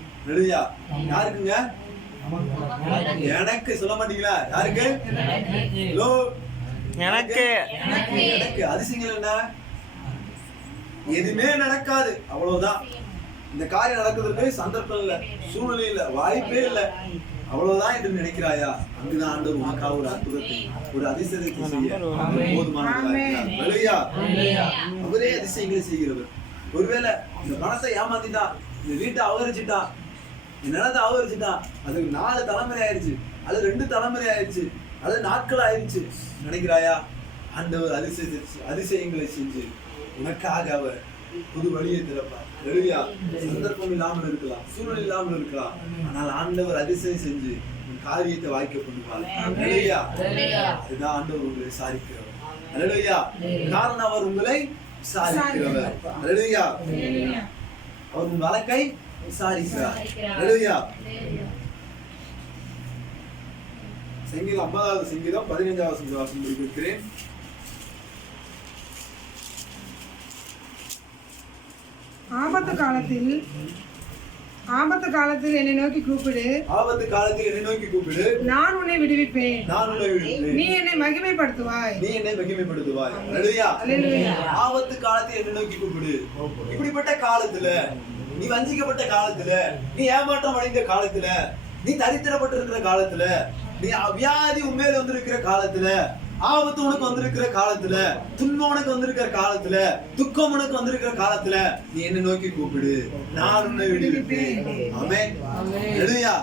யாருக்குங்க? எனக்கு சொல்ல மாட்டீங்களா? யாருக்கு? எனக்கு. அதிசயங்கள் என்ன? எதுவுமே நடக்காது, அவ்வளவுதான். இந்த காரியம் நடக்கிறதுக்கு சந்தர்ப்பம் இல்ல, சூழ்நிலை இல்ல, வாய்ப்பே இல்ல, அவ்வளவுதான் என்று நினைக்கிறாயா? அங்குதான் ஆண்டவர் உனக்காக ஒரு அற்புதத்தை, ஒரு அதிசயத்தை செய்ய போதுமானவராக. அவரே அதிசயங்களை செய்கிறவர். ஒருவேளை இந்த பணத்தை ஏமாத்திட்டான், இந்த வீட்டை அபகரிச்சுட்டான், நிலத்தை அபகரிச்சுட்டான், அது 4 தலைமுறை ஆயிடுச்சு, அது 2 தலைமுறை ஆயிடுச்சு, அது நாட்கள் ஆயிடுச்சு நினைக்கிறாயா? ஆண்டவர் அதிசயங்களை செஞ்சு உனக்காக அவர் புது வழியை திறப்பார். சந்தர்ப்பம் இல்லாமல் இருக்கலாம், சூழல் இல்லாமல் இருக்கலாம், ஆனால் ஆண்டவர் அதிசயம் செஞ்சு காரியத்தை வாய்க்க பண்ணுவார். அதுதான் ஆண்டவர் உங்களை விசாரிக்கிறவர். காரணம் அவர் உங்களை விசாரிக்கிறவர். அவர் உன் வழக்கை விசாரிக்கிறார். ஹல்லேலூயா. சங்கீதம் 50வது சங்கீதம் 15வது வசனம் படிக்கிறேன். ஆபத்து காலத்தில் என்னை நோக்கி கூப்பிடு. ஆபத்து காலத்தில் என்னை நோக்கி கூப்பிடு. நான் உன்னை விடுவிப்பேன். நான் உன்னை விடுவிப்பேன். நீ என்னை மகிமைப்படுத்துவாய். நீ என்னை மகிமைப்படுத்துவாய். ஹல்லேலூயா. ஹல்லேலூயா. ஆபத்து காலத்தில் என்னை நோக்கி கூப்பிடு. இப்படிப்பட்ட காலத்துல, நீ வஞ்சிக்கப்பட்ட காலத்துல, நீ ஏமாற்றம் அடைந்த காலத்துல, நீ தரித்திரப்பட்டு இருக்கிற காலத்துல, நீ வியாதி உண்மையில வந்திருக்கிற காலத்துல, ஆபத்து உனக்கு வந்திருக்கிற காலத்துல, துன்பம் உனக்கு வந்திருக்கிற காலத்துல, துக்கம் உனக்கு வந்திருக்கிற காலத்துல நீ என்ன நோக்கி கூப்பிடு, நான் உன்னை விடுவிப்பேன். ஆமென். ஹல்லேலூயா.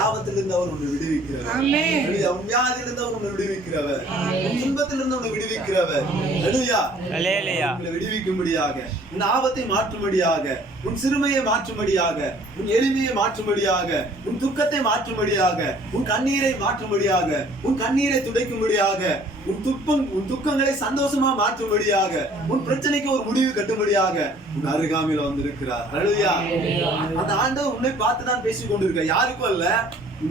ஆபத்திலிருந்து அவர் உன்னை விடுவிக்கிறவர். ஹல்லேலூயா. வியாதியிலிருந்து அவர் உன்னை விடுவிக்கிறவர். துன்பத்திலிருந்து உன்னை விடுவிக்கிறவர். ஹல்லேலூயா. ஹல்லேலூயா. உன்னை விடுவிக்கும்படியாக, உன் ஆபத்தை மாற்றும்படியாக, உன் சிறுமையை மாற்றும்படியாக, உன் எளிமையை மாற்றும்படியாக, உன் துக்கத்தை மாற்றும்படியாக, உன் கண்ணீரை மாற்றும்படியாக, உன் கண்ணீரை துடைக்கும்படியாக, உன் துக்கங்களை சந்தோஷமா மாற்றும்படியாக, உன் பிரச்சனைக்கு ஒரு முடிவு கட்டும்படியாக உன் அருகாமையில வந்திருக்கிறார். ஹல்லேலூயா. அந்த ஆண்டவர் உன்னை பார்த்து தான் பேசிக் கொண்டிருக்க, யாருக்கும் அல்ல.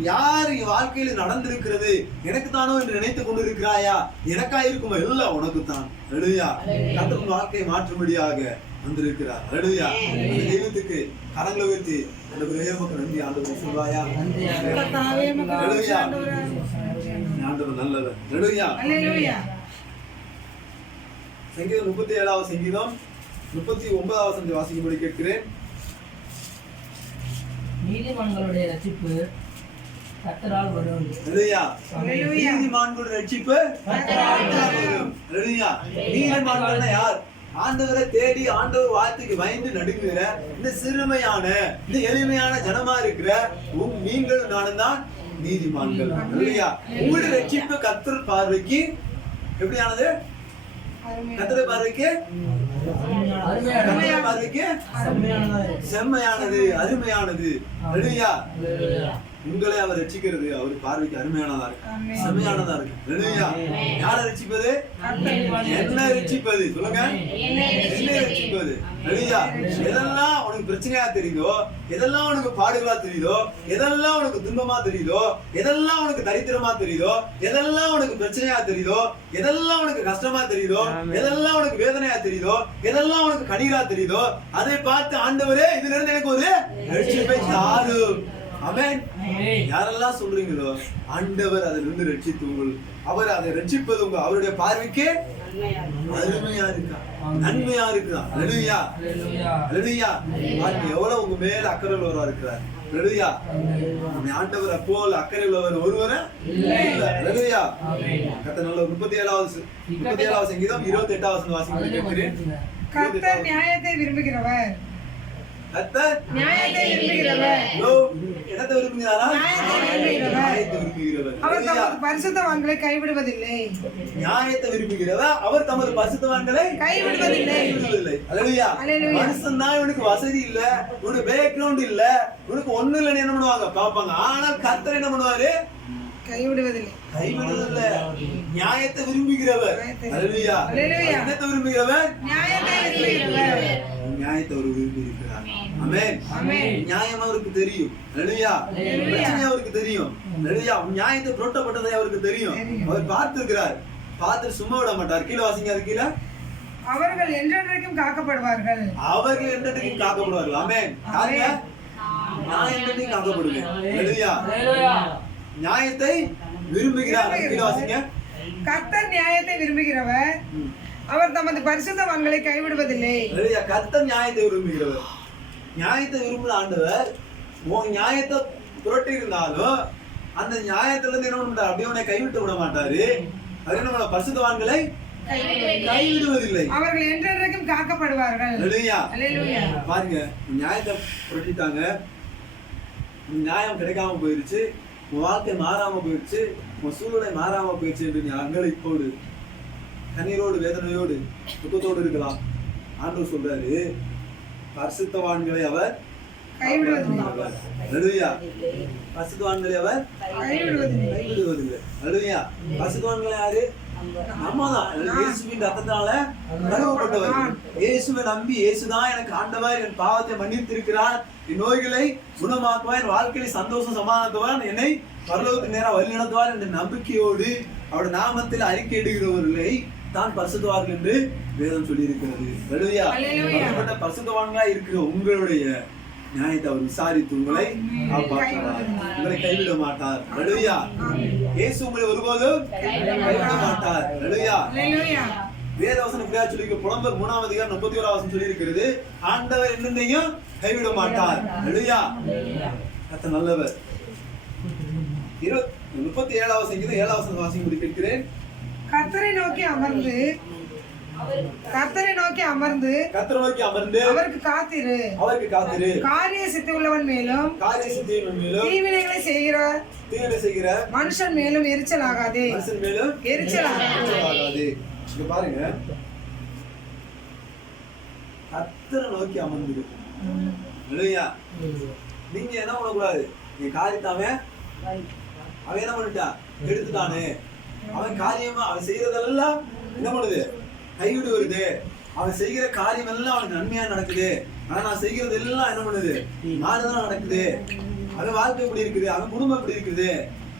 யார் வாழ்க்கையில நடந்திருக்கிறது எனக்கு தானோ என்று நினைத்துக் கொண்டிருக்கிறாயா? எனக்கா இருக்குமா? இல்ல, உனக்கு தான். ஹல்லேலூயா. கர்த்தர் உன் வாழ்க்கையை மாற்றும்படியாக வந்திருக்கிறார். ஹல்லேலூயா. அந்த தெய்வத்துக்கு கரங்களை உயர்த்தி ஆண்டவரே உமக்கு நன்றி ஆண்டவரே சொல்வாயா? ஹல்லேலூயா. ஆண்டவர் நல்லவர். ஹல்லேலூயா. ஹல்லேலூயா. சங்கீதம் 37வது சங்கீதம் 39வது வசனத்தை வாசிக்கும்படி கேட்கிறேன். நீதிமான்களுடைய ரட்சிப்பு கர்த்தரால் வரும். ஹல்லேலூயா. நீதிமான்களுடைய ரட்சிப்பு கர்த்தரால் வரும். ஹல்லேலூயா. நீதிமான்கள்னா யார்? ஆண்டவரை தேடி ஆண்டவர் வார்த்தைக்கு பயந்து நடுங்குகிற இந்த சிறுமையான, இந்த எளிமையான ஜனமா இருக்கிற நீங்களும் நானும் தான் நீதிமான்கள். ஹல்லேலூயா. உங்களுடைய ரட்சிப்பு கர்த்தர் பார்வைக்கு எப்படியானது? கர்த்தர் பார்வைக்கு செம்மையானது, அருமையானது. ஹல்லேலூயா. உங்களை அவர் ரட்சிக்கிறது அவர் பார்வைக்கு அருமையானதா இருக்கு, செம்மையானதா இருக்கு. ஹல்லேலூயா. யாரை ரட்சிப்பது? என்ன ரட்சிப்பது? சொல்லுங்க. என்ன ரட்சிப்பது? ஹல்லேலூயா. எதெல்லாம் உனக்கு பிரச்சனையா தெரியுதோ, எதெல்லாம் உனக்கு பாடுகளா தெரியுதோ, எதெல்லாம் உனக்கு துன்பமா தெரியுதோ, எதெல்லாம் உனக்கு தரித்திரமா தெரியுதோ, எதெல்லாம் உனக்கு பிரச்சனையா தெரியுதோ, எதெல்லாம் உனக்கு கஷ்டமா தெரியுதோ, எதெல்லாம் உனக்கு வேதனையா தெரியுதோ, எதெல்லாம் உனக்கு கண்ணீரா தெரியுதோ, அதை பார்த்து ஆண்டவரே இதுல இருந்து எனக்கு ஒரு ரட்சிப்பை தாரும். ஆமென். யாரெல்லாம் சொல்றீங்களோ ஆண்டவர் அதிலிருந்து ரட்சித்து அவர் அதை ரட்சிப்பது அவருடைய பார்வைக்கு அருமையா இருக்கா, நன்மையா இருக்கா. ஹல்லேலூயா. ஹல்லேலூயா. எவ்வளவு உங்க மேல அக்கறை உள்ளவரா இருக்கிறார். ஹல்லேலூயா. ஆண்டவர் அப்போல் அக்கறை உள்ளவர் ஒருவரே இல்ல. ஹல்லேலூயா. கர்த்தர் நல்ல 37வது சங்கீதம் 28வது வசனம் வாசிக்க கேட்கிறேன். கர்த்தர் நியாயத்தை விரும்புகிறவர். கர்த்தர் நியாயத்தை விரும்புகிறவர். என்னத்தை விரும்புகிறாரா? நியாயத்தை விரும்புகிறவர். அவர் தமது பரிசுத்தவான்களை கைவிடுவதில்லை. நியாயத்தை விரும்புகிறவர் அவர் தமது பரிசுத்தவான்களை கைவிடுவதில்லை. ஹல்லேலூயா. மனுஷன் தான் இவனுக்கு வசதி இல்ல, உனக்கு பேக்ரவுண்ட் இல்ல, உனக்கு ஒண்ணு இல்லைன்னு என்ன பண்ணுவாங்க பாப்பாங்க. ஆனால் கர்த்தர் என்ன பண்ணுவாரு? கைவிடுவதில்லை. கைவிடுவதில்லை. நியாயத்தை விரும்புகிறவர். ஹல்லேலூயா. என்னத்தை விரும்புகிறவர்? நியாயத்தை விரும்புகிறவர். நியாயத்தை அவர் விரும்பி இருக்கிறார். ஆமென். நியாயம் அவருக்கு தெரியும். ஹல்லேலூயா. பிரச்சனை அவருக்கு தெரியும். ஹல்லேலூயா. நியாயத்தை புரட்டப்பட்டதை அவருக்கு தெரியும். அவர் பார்த்திருக்கிறார். பார்த்து சும்மா விட மாட்டார். கீழே வாசிங்க. அது கீழே அவர்கள் என்றென்றைக்கும் காக்கப்படுவார்கள். அவர்கள் என்றென்றைக்கும் காக்கப்படுவார்கள். ஆமென். நான் என்றென்றைக்கும் காக்கப்படுவேன். ஹல்லேலூயா. நியாயத்தை விரும்புகிறார். கீழே வாசிங்க. கர்த்தர் நியாயத்தை விரும்புகிறவர் அவர் தமது பரிசுத்தவான்களை கைவிடுவதில்லை. கர்த்தர் நியாயத்தை விரும்புகிறவர். நியாயத்தை விரும்புகிற ஆண்டவர் உன் நியாயத்தை புரட்டி இருந்தாலும் அந்த நியாயத்துல இருந்து என்ன பண்ண அப்படியே உன்னை கைவிட்டு விட மாட்டாரு. அது என்ன பரிசுத்தவான்களை கைவிடுவதில்லை. அவர்கள் என்றென்றைக்கும் காக்கப்படுவார்கள். ஹல்லேலூயா. பாருங்க, நியாயத்தை புரட்டிட்டாங்க, நியாயம் கிடைக்காம போயிருச்சு, உன் வாழ்க்கை மாறாம போயிடுச்சு, உன் சூழ்நிலை மாறாம போயிடுச்சு என்று நீ அங்கலிப்போடு கண்ணீரோடு வேதனையோடு துக்கத்தோடு இருக்கலாம். ஆண்டவர் சொல்றாரு பரிசுத்தவான்களை அவர் ஹல்லேலூயா. பரிசுத்தவான்களை அவர் கைவிடுவதில்லை. ஹல்லேலூயா. பரிசுத்தவான்களை யாரு? நம்ம தான் இயேசுவின் ரத்தத்தால கழுவப்பட்டவர். இயேசுவை நம்பி இயேசுதான் எனக்கு ஆண்டவர், என் பாவத்தை மன்னித்திருக்கிறார், என் நோய்களை குணமாக்குவார், என் வாழ்க்கையை சந்தோஷம் சமாதானத்துவார், என்னை பரலோகத்துக்கு நேரம் வழி நடத்துவார் என்ற நம்பிக்கையோடு அவருடைய நாமத்தில் அறிக்கையிடுகிறவர்களை தான் பரிசுத்தவான்கள் என்று வேதம் சொல்லி இருக்கிறது. அப்படிப்பட்ட பரிசுத்தவான்களா இருக்கிற உங்களுடைய நியாயத்தை அவர் விசாரித்து உங்களை காப்பாற்றுவார், உங்களை கைவிட மாட்டார். அல்லேலூயா. இயேசு உங்களை ஒருபோதும் கைவிட மாட்டார். அல்லேலூயா. வேதவசனம் இப்படியா சொல்லியிருக்க புலம்பர் 3ஆம் அதிகாரம் 31ஆம் வசனம் சொல்லி இருக்கிறது, ஆண்டவர் என்னையும் கைவிட மாட்டார். அல்லேலூயா. கர்த்தர் நல்லவர். 37ஆம் வசனம் 7ஆம் வசனம் வாசிக்க முடி கேட்கிறேன். கர்த்தரை நோக்கி அமர்ந்து கர்த்தரை நோக்கி அமர்ந்து அவருக்கு காத்திரு. காரிய சித்தி உள்ளவன் மேலும் தீவினைகளை செய்கிற மனுஷன் மேலும் எரிச்சல் ஆகாதே. இங்க பாருங்க, கர்த்தரை நோக்கி அமர்ந்து. நீங்க என்ன பண்ணக்கூடாது, நீ காரியத்தாவே அவன் என்ன பண்ணிட்டான், எடுத்துட்டானே, அவன் காரியமா அவன் செய்யறதெல்லாம் என்ன பண்ணுது, கைவிடு வருது. அவன் செய்கிற காரியம் எல்லாம் அவனுக்கு நன்மையா நடக்குது, ஆனா நான் செய்கிறது எல்லாம் என்ன பண்ணுது, மாறுதான் நடக்குது. அவன் வாழ்க்கை எப்படி இருக்குது, அவன் குடும்பம் எப்படி இருக்குது,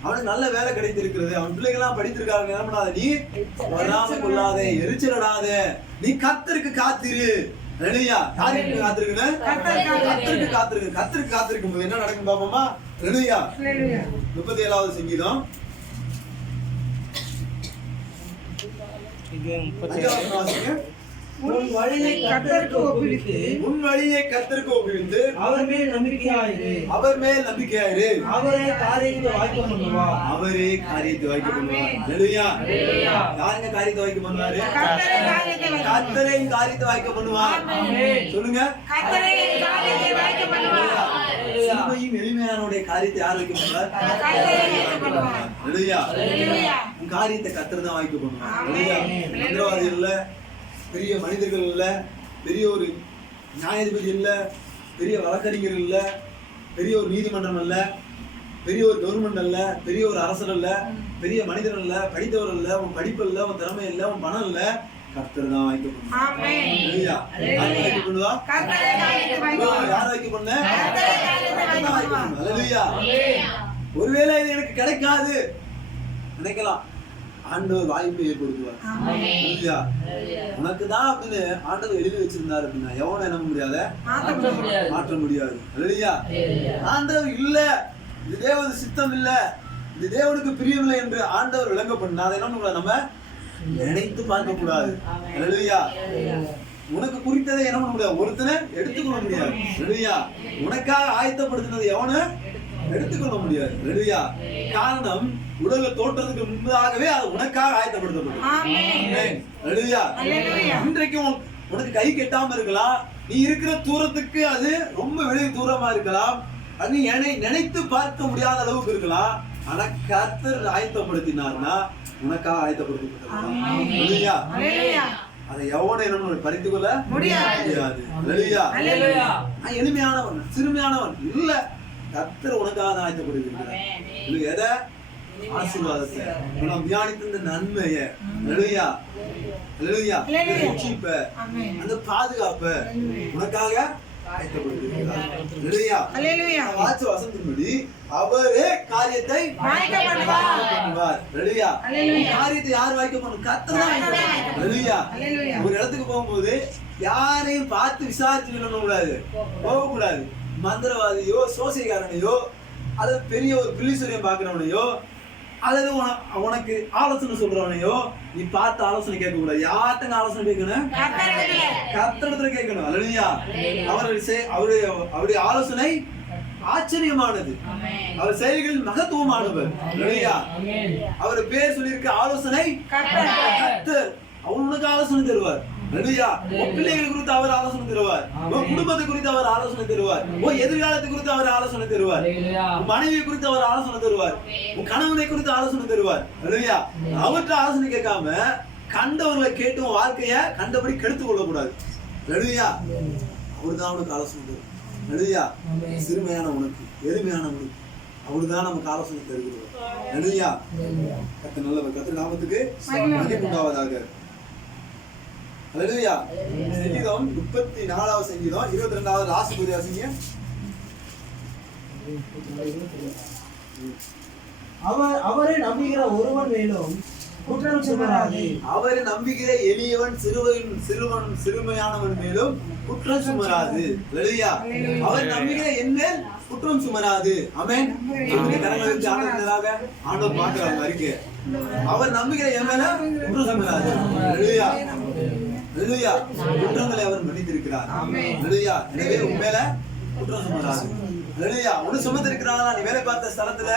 அவனுக்கு நல்ல வேலை கிடைத்திருக்கிறது, அவன் பிள்ளைகள்லாம் படித்திருக்காங்க, என்ன பண்ணாத, நீ வராம கொள்ளாத, எரிச்சலடாத, நீ கர்த்தருக்கு காத்திரு. ரெடியா? யாருக்கு காத்திருக்குன்னு, கர்த்தருக்கு காத்திருக்கு. கர்த்தருக்கு காத்திருக்கும் போது என்ன நடக்கும் பாப்போமா? ரெடியா? 37ஆவது சங்கீதம் 5ஆவது வாசிங்க. உன் வழியை கர்த்தருக்கு ஒப்புவித்து அவர் மேல் நம்பிக்கையாயிரு. அவரே காரியத்தை வாய்க்க பண்ணுவார். அல்லேலூயா. யாருங்க காரியத்தை வாய்க்க பண்ணுவாரு? கர்த்தரே காரியத்தை வாய்க்க பண்ணுவார். சொல்லுங்க, சிறுமையும் எளிமையானுடைய காரியத்தை யார் வைக்க பண்ணுவார்? அல்லேலூயா. உன் காரியத்தை கர்த்தர் தான் வாய்க்க பண்ணுவார். அல்லேலூயா. மந்திரவாதி இல்ல, பெரிய மனிதர்கள் இல்ல, பெரிய ஒரு நியாயாதிபதி இல்ல, பெரிய வழக்கறிஞர் இல்ல, பெரிய ஒரு நீதிமன்றம் அல்ல, பெரிய ஒரு கவர்மெண்ட் அல்ல, பெரிய ஒரு அரசர் அல்ல, பெரிய மனிதர் அல்ல, படித்தவர் அல்ல, உன் படிப்பு இல்ல, உன் திறமை இல்ல, உன் பணம் இல்ல, கர்த்தர் தான் வாய்க்க பண்ணுவா. யார் வாய்க்க பண்ணுவா? யார் வாய்க்க பண்ண? அல்லேலூயா. ஒருவேளை இது எனக்கு கிடைக்காது நினைக்கலாம், ஆண்டவர் வாய்ப்பை ஏற்படுத்துவார். உனக்கு தான் அப்படின்னு ஆண்டவர் எழுதி வச்சிருந்தாரு அப்படின்னா எவனும் என்ன முடியாத மாற்ற முடியாது. அல்லேலூயா. ஆண்டவர் இல்ல, இது தேவனுடைய சித்தம் இல்ல, இது தேவனுக்கு பிரியமில்லை என்று ஆண்டவர் விளங்க பண்ணா அதை என்ன பண்ணக்கூடாது, நம்ம நினைத்து பார்க்க கூடாது. அல்லேலூயா. உனக்கு குறித்ததை என்ன பண்ண முடியாது, ஒருத்தனை எடுத்துக்கொள்ள முடியாது. அல்லேலூயா. உனக்காக ஆயத்தப்படுத்தினது எவனு எடுத்துக்கொள்ள முடியாது. அல்லேலூயா. காரணம், உலக தோற்றத்துக்கு முன்பதாகவே அது உனக்காக ஆயத்தப்படுத்தப்பட்டது. அல்லேலூயா. இன்றைக்கு உனக்கு கை கெட்டாம இருக்கலாம், நீ இருக்கிற தூரத்துக்கு அது ரொம்ப வெளியே தூரமா இருக்கலாம், அது நீ நினைத்து பார்க்க முடியாத அளவுக்கு இருக்கலாம், ஆனா கர்த்தர் ஆயத்தப்படுத்தினார்னா உனக்காக ஆயத்தப்படுத்தப்பட்டது. அதை எவனை என்ன பறித்து கொள்ள முடியாது. அல்லேலூயா. எளிமையானவன், சிறுமையானவன் இல்ல, கர்த்தர் உனக்காக ஆயத்தப்படுத்திருக்கிறார். எதை? ஆசீர்வாதத்தை, நாம் தியானித்த இந்த நன்மைய, அல்லேலூயா, அல்லேலூயா, ரட்சிப்ப, அந்த பாதுகாப்ப உனக்காக ஆயத்தப்படுத்திருக்கிறார். அல்லேலூயா. அல்லேலூயா. வாச்ச வசனத்தின்படி அவரே காரியத்தை வாய்க்க பண்ணுவார். அல்லேலூயா. காரியத்தை யார் வாய்க்க பண்ணும்? கர்த்தர் தான் வாய்க்க பண்ணுவார். அல்லேலூயா. ஒரு இடத்துக்கு போகும்போது யாரையும் பார்த்து விசாரிச்சு கூடாது, போக கூடாது. மந்திரவாதியோ, சோசியக்காரனையோ, அல்லது பெரிய ஒரு பில்லீஸ்வரியம் பார்க்கிறவனையோ, அல்லது உனக்கு ஆலோசனை சொல்றவனையோ நீ பார்த்து ஆலோசனை கேட்க கூடாது. யார்கிட்ட ஆலோசனை கேட்கணும்? கர்த்தரிடத்துல கேட்கணும். அல்லேலூயா. அவருடைய ஆலோசனை ஆச்சரியமானது, அவர் செயல்கள் மகத்துவமானவர். அல்லேலூயா. அவர் பேர் சொல்லியிருக்க ஆலோசனை கர்த்தர். அவனுக்கு ஆலோசனை தருவார். அல்லேலூயா. உன் பிள்ளைகள் குறித்து அவர் ஆலோசனை தருவார், உன் குடும்பத்தை குறித்து அவர் ஆலோசனை தருவார், உன் எதிர்காலத்தை குறித்து அவர் ஆலோசனை தருவார், உன் மனைவியை குறித்து அவர் ஆலோசனை தருவார், உன் கணவனை குறித்து ஆலோசனை தருவார். அல்லேலூயா. அவர்கிட்ட ஆலோசனை கேட்காம கண்டவர்களை கேட்டு உன் வாழ்க்கைய கண்டபடி கெடுத்துக் கொள்ளக்கூடாது. அல்லேலூயா. அவர்தான் அவனுக்கு ஆலோசனை தருவார். அல்லேலூயா. சிறுமையான உனக்கு, எளிமையான உனக்கு, அவருதான் நமக்கு ஆலோசனை தருகிறோம். ஹல்லேலூயா. கர்த்தர் நல்லவர். கர்த்தர் நாமத்துக்கு மகிமை உண்டாவதாக. ஹல்லேலூயா. சங்கீதம் 34வது சங்கீதம் 22வது ஆசீர்வாத வாசிங்க. அவரை நம்புகிற ஒருவன் மேலும் குற்றம் சுமராது. அவரை நம்புகிற எளியவன் சிறுமையானவன் மேலும் குற்றம் சுமராது. ஹல்லேலூயா. அவர் நம்புகிற என் மேல் குற்றம் சுமராது. ஆமென். கரங்களை வச்சு ஆண்டவராக ஆண்டவர் பார்க்கிறார் அறிக்கை. அவர் நம்புகிற என் மேல குற்றம் சுமராது. ஹல்லேலூயா. ஹல்லேலூயா. குற்றங்களை அவர் மன்னித்திருக்கிறார். ஹல்லேலூயா. எனவே உன் மேல குற்றம் சுமராது. ஹல்லேலூயா. உன்னை சுமந்திருக்கிறாரா? நீ வேலை பார்த்த ஸ்தலத்துல,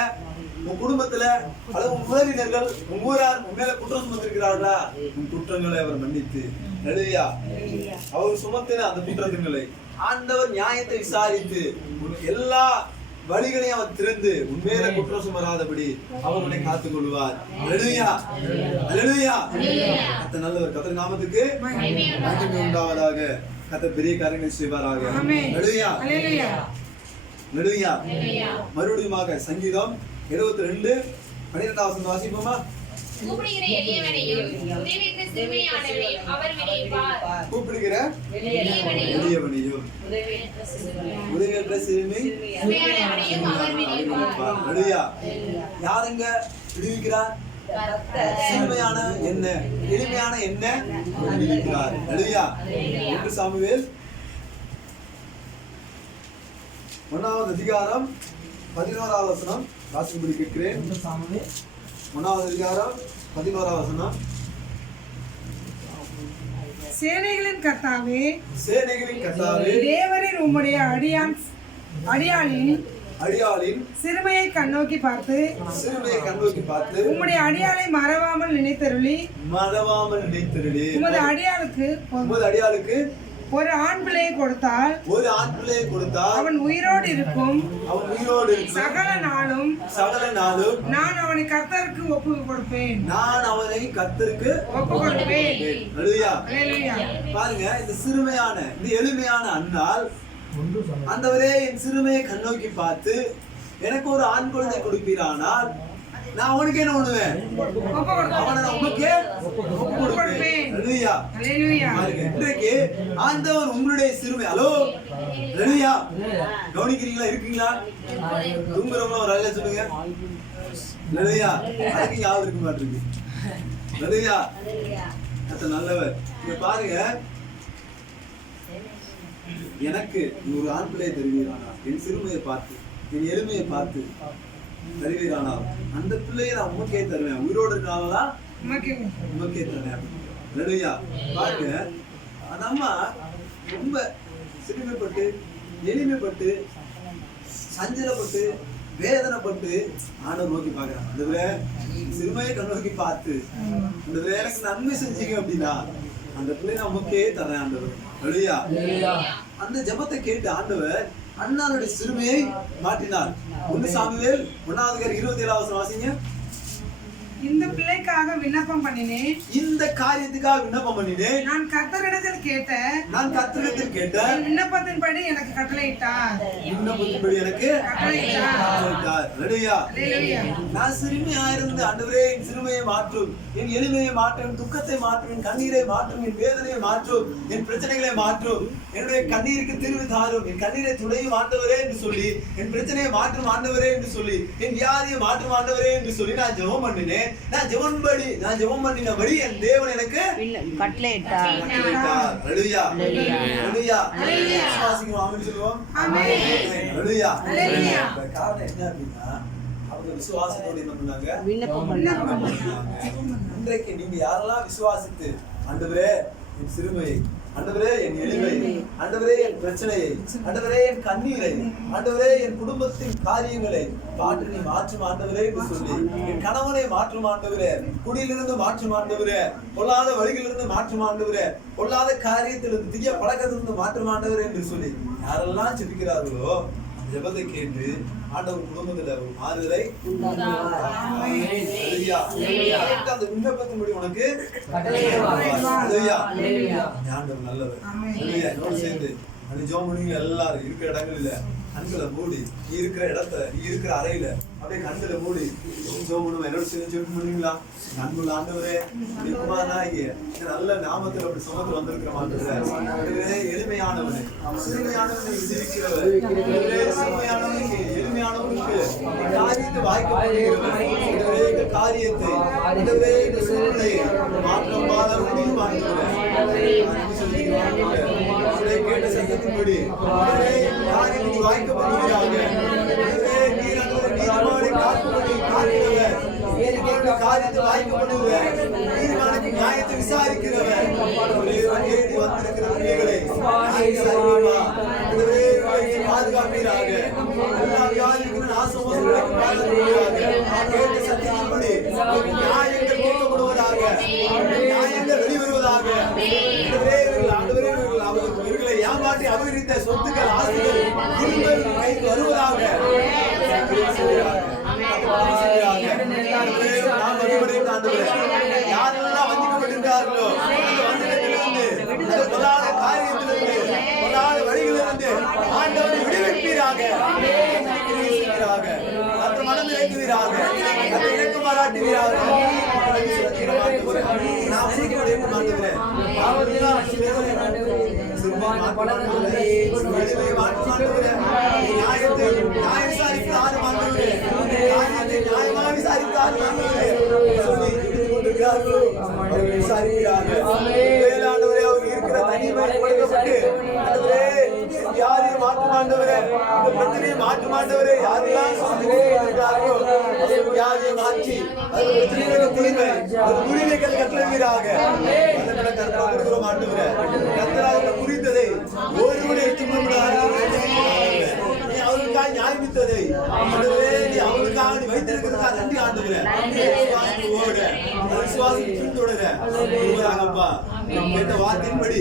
உன் குடும்பத்துல அல்லது உன் உறவினர்கள், உன் ஊரார் உன் மேல குற்றம் சுமந்திருக்கிறார்களா? உன் குற்றங்களை அவர் மன்னித்து, ஹல்லேலூயா, அவர் சுமத்தின அந்த குற்றங்களை ஆண்டவர் நியாயத்தை விசாரித்து எல்லா வழிகளையும் அவர் திறந்து உண்மையில குற்றம் சுமராதபடி அவர் உன்னை காத்துக் கொள்வார். ஹல்லேலூயா. ஹல்லேலூயா. கர்த்தர் நல்லவர். கர்த்தர் நாமத்துக்கு மகிமை உண்டாவதாக. கர்த்தர் பெரிய காரியங்களை செய்வாராக. ஹல்லேலூயா. ஹல்லேலூயா. மறுபடியும் சங்கீதம் 72:12 வாசிப்போமா? கூப்பிடுகிற எளியவனையும் உதவிக்கு சிறுமையானவனையும் அவர் விடுவிப்பார். கூப்பிடுகிற எளியவனையும் உதவியற்ற சிறுமையானவனையும் அவர் விடுவிப்பார். ஹல்லேலூயா. யாருங்க விடுவிக்கிறார்? சிறுமையான என்ன, எளிமையான என்ன விடுவிக்கிறார். ஹல்லேலூயா. 1 சாமுவேல் 1வது அதிகாரம் 11வது வசனம் வாசிக்கும்படி கேட்கிறேன். 1வது அதிகாரம் 11வது வசனம். சேனைகளின் கர்த்தாவே, சேனைகளின் கர்த்தாவே, தேவரீர் உம்முடைய அடியாளின் சிறுமையை கண்ணோக்கி பார்த்து உம்முடைய அடியாளை மறவாமல் நினைத்தருளி உமது அடியாளுக்கு ஒரு ஆண் பிள்ளையை கொடுத்தால் அவன் உயிரோடு இருக்கும் சகல நாளும் நான் அவனை கர்த்தருக்கு ஒப்பு கொடுப்பேன். ஹல்லேலூயா. பாருங்க, இந்த சிறுமையான இந்த எளிமையான அண்ணால் ஆண்டவரே என் சிறுமையை கண்ணோக்கி பார்த்து எனக்கு ஒரு ஆண் குழந்தை கொடுப்பீரானால் நான் அவனுக்கு என்ன பண்ணுவேன்? அவனை நான் உமக்கே ஒப்பு கொடுப்பேன். ஹல்லேலூயா. இன்றைக்கு ஆண்டவர் உங்களுடைய சிறுமை. ஹலோ, ஹல்லேலூயா. கவனிக்கிறீங்களா? இருக்கீங்களா? தூங்குறவங்க ஒரு அல்ல சொல்லுங்க. ஹல்லேலூயா. அதுக்கு யாவது இருக்க மாட்டிருக்கு. ஹல்லேலூயா. அது நல்லவர். இங்க பாருங்க, எனக்கு ஒரு ஆண் பிள்ளையை தருவீரானா, என் சிறுமையை பார்த்து என் எளிமையை பார்த்து தருவீரானா, அந்த பிள்ளையை நான் உமக்கே தருவேன். உயிரோடு இருக்காங்களா? உமக்கே தருவேன். ஹல்லேலூயா. பாருங்க, அந்த அம்மா ரொம்ப சிறுமைப்பட்டு எளிமைப்பட்டு சஞ்சலப்பட்டு வேதனைப்பட்டு ஆண்டவர் நோக்கி பாக்குறாங்க. அந்த சிறுமையை கண்ணோக்கி பார்த்து அந்த எனக்கு நன்மை செஞ்சீங்க அப்படின்னா அந்த பிள்ளையை நமக்கே தரேன் ஆண்டவர். ஹல்லேலூயா. அந்த ஜெபத்தை கேட்டு ஆண்டவர் அண்ணாளுடைய சிறுமையை மாற்றினார். 1 சாமுவேல் 1வது அதிகாரம் 27வது வசனம் வாசிங்க. இந்த பிள்ளைக்காக விண்ணப்பம் பண்ணினேன், இந்த காரியத்துக்காக விண்ணப்பம் பண்ணினேன். நான் கர்த்தரிடத்தில் கேட்ட விண்ணப்பத்தின்படி எனக்கு கட்டளையிட்டார். நான் சிறுமியா இருந்து ஆண்டவரே என் சிறுமையை மாற்றும், என் எளிமையை மாற்றும், என் துக்கத்தை மாற்றும், என் கண்ணீரை மாற்றும், என் வேதனையை மாற்றும், என் பிரச்சனைகளை மாற்றும், என்னுடைய கண்ணீருக்கு தீர்வு தாரும், என் கண்ணீரை துடையும் ஆண்டவரே என்று சொல்லி, என் பிரச்சனையை மாற்றும் ஆண்டவரே என்று சொல்லி, என் வியாதியை மாற்றும் ஆண்டவரே என்று சொல்லி நான் ஜெபம் பண்ணினேன். நான் ஜெபம் பண்ணினபடி என் தேவன் எனக்கு கட்டளையிட்டார். ஹல்லேலூயா. ஹல்லேலூயா. விசுவாசிக்கிறோம். ஆமென் சொல்லுவோம். ஆமென். ஹல்லேலூயா. காரணம் என்ன அப்படின்னா அவங்க விசுவாசத்தோட என்ன பண்ணாங்க? விண்ணப்பம் பண்ணாங்க. இன்றைக்கு நீங்க யாரெல்லாம் விசுவாசித்து ஆண்டவரே என் சிறுமையை, ஆண்டவரே என் எளிமை, ஆண்டவரே என் பிரச்சனையை, ஆண்டவரே என் கண்ணீரை, ஆண்டவரே என் குடும்பத்தின் காரியங்களை பாட்டு நீ மாற்றும் ஆண்டவரே என்று சொல்லி, என் கணவனை மாற்றும் ஆண்டவரே, குடியிலிருந்து மாற்றும் ஆண்டவரே, பொல்லாத வழிகளிலிருந்து மாற்றும் ஆண்டவரே, பொல்லாத காரியத்திலிருந்து தீய பழக்கத்திலிருந்து மாற்றும் ஆண்டவரே என்று சொல்லி யாரெல்லாம் ஜெபிக்கிறார்களோ ஜெபத்தை கேட்டு ஆண்டவர் குடும்பத்துல ஒரு மாறுதலை அந்த விண்ணப்பத்தின்படி உனக்கு ஆண்டவர் நல்லவர். சேர்ந்து ஜெபம் பண்ணுவீங்க எல்லாரும் இருக்கிற இடங்களில கண்களை மூடி நீ இருக்கிற இடத்துல நீ இருக்கிற அறையில அப்படியே கண்களை மூடி ஜோமுனும் என்னோட சேர்ந்து முடியுங்களா? நண்புள்ள ஆண்டவரே நல்ல நாமத்தில் அப்படி சுமத்தில் வந்திருக்கிற ஆண்டவரே எளிமையானவனே சிறுமையானவனை விதிக்கிறவர் சிறுமையானவனுக்கு எளிமையானவனுக்கு காரியத்தை வாய்க்கப்படுகிறவர் காரியத்தை சூழ்நிலையை மாற்றம் கேட்ட சங்கத்தின்படி காரியத்துக்கு வாய்க்கப்படுகிறாங்க. காரியத்தை வாய்க்கப்படுகிறார். நீதிமானுக்கு நியாயத்தை விசாரிக்கிறவர் வந்திருக்கிற பிள்ளைகளை பாதுகாப்பீராக. எல்லா வியாதிகளுக்கும் நாசமோசங்களுக்கும் கேட்ட சத்தியத்தின்படி நியாயங்கள் கேட்கப்படுவதாக, நியாயங்கள் வெளிவருவதாக. அவர்களை ஏமாற்றி அபகரித்த சொத்துக்கள் ஆசைகள் கைக்கு வருவதாக. யாரெல்லாம் வஞ்சிக்கப்பட்டிருக்கிறார்களோ அந்த வஞ்சகத்திலிருந்து, அந்த பொல்லாத காரியத்திலிருந்து, பொல்லாத வழிகளிலிருந்து ஆண்டவரை விடுவிப்பீராக. அந்த மனம் இறங்குவீராக, அந்த இறக்கம் பாராட்டுவீராக. நாம் சீக்கிரம் மாட்டுகிறேன் மாற்றமாண்டவரே யாரெல்லாம் மாற்றி முடிவைகள் கட்டளவீராக குறித்ததை ஒருவரை அவர்களுக்காக நியாயமித்ததை அவர்களுக்காக வைத்திருக்கிறதுக்காக நன்றி ஆண்டுகிறேன். விசுவாசம் தொடரப்பா கேட்ட வார்த்தையின்படி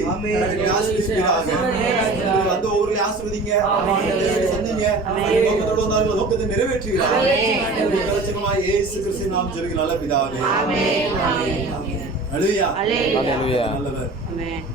அந்த ஒவ்வொரு ஆசிர்வதிங்க சந்திங்க நோக்கத்தை நிறைவேற்றுகிறார். இயேசு கிறிஸ்து நாம் ஜெபிக்கிற நல்ல பிதாவே. அல்லேலூயா. நல்லவர். ஆமென்.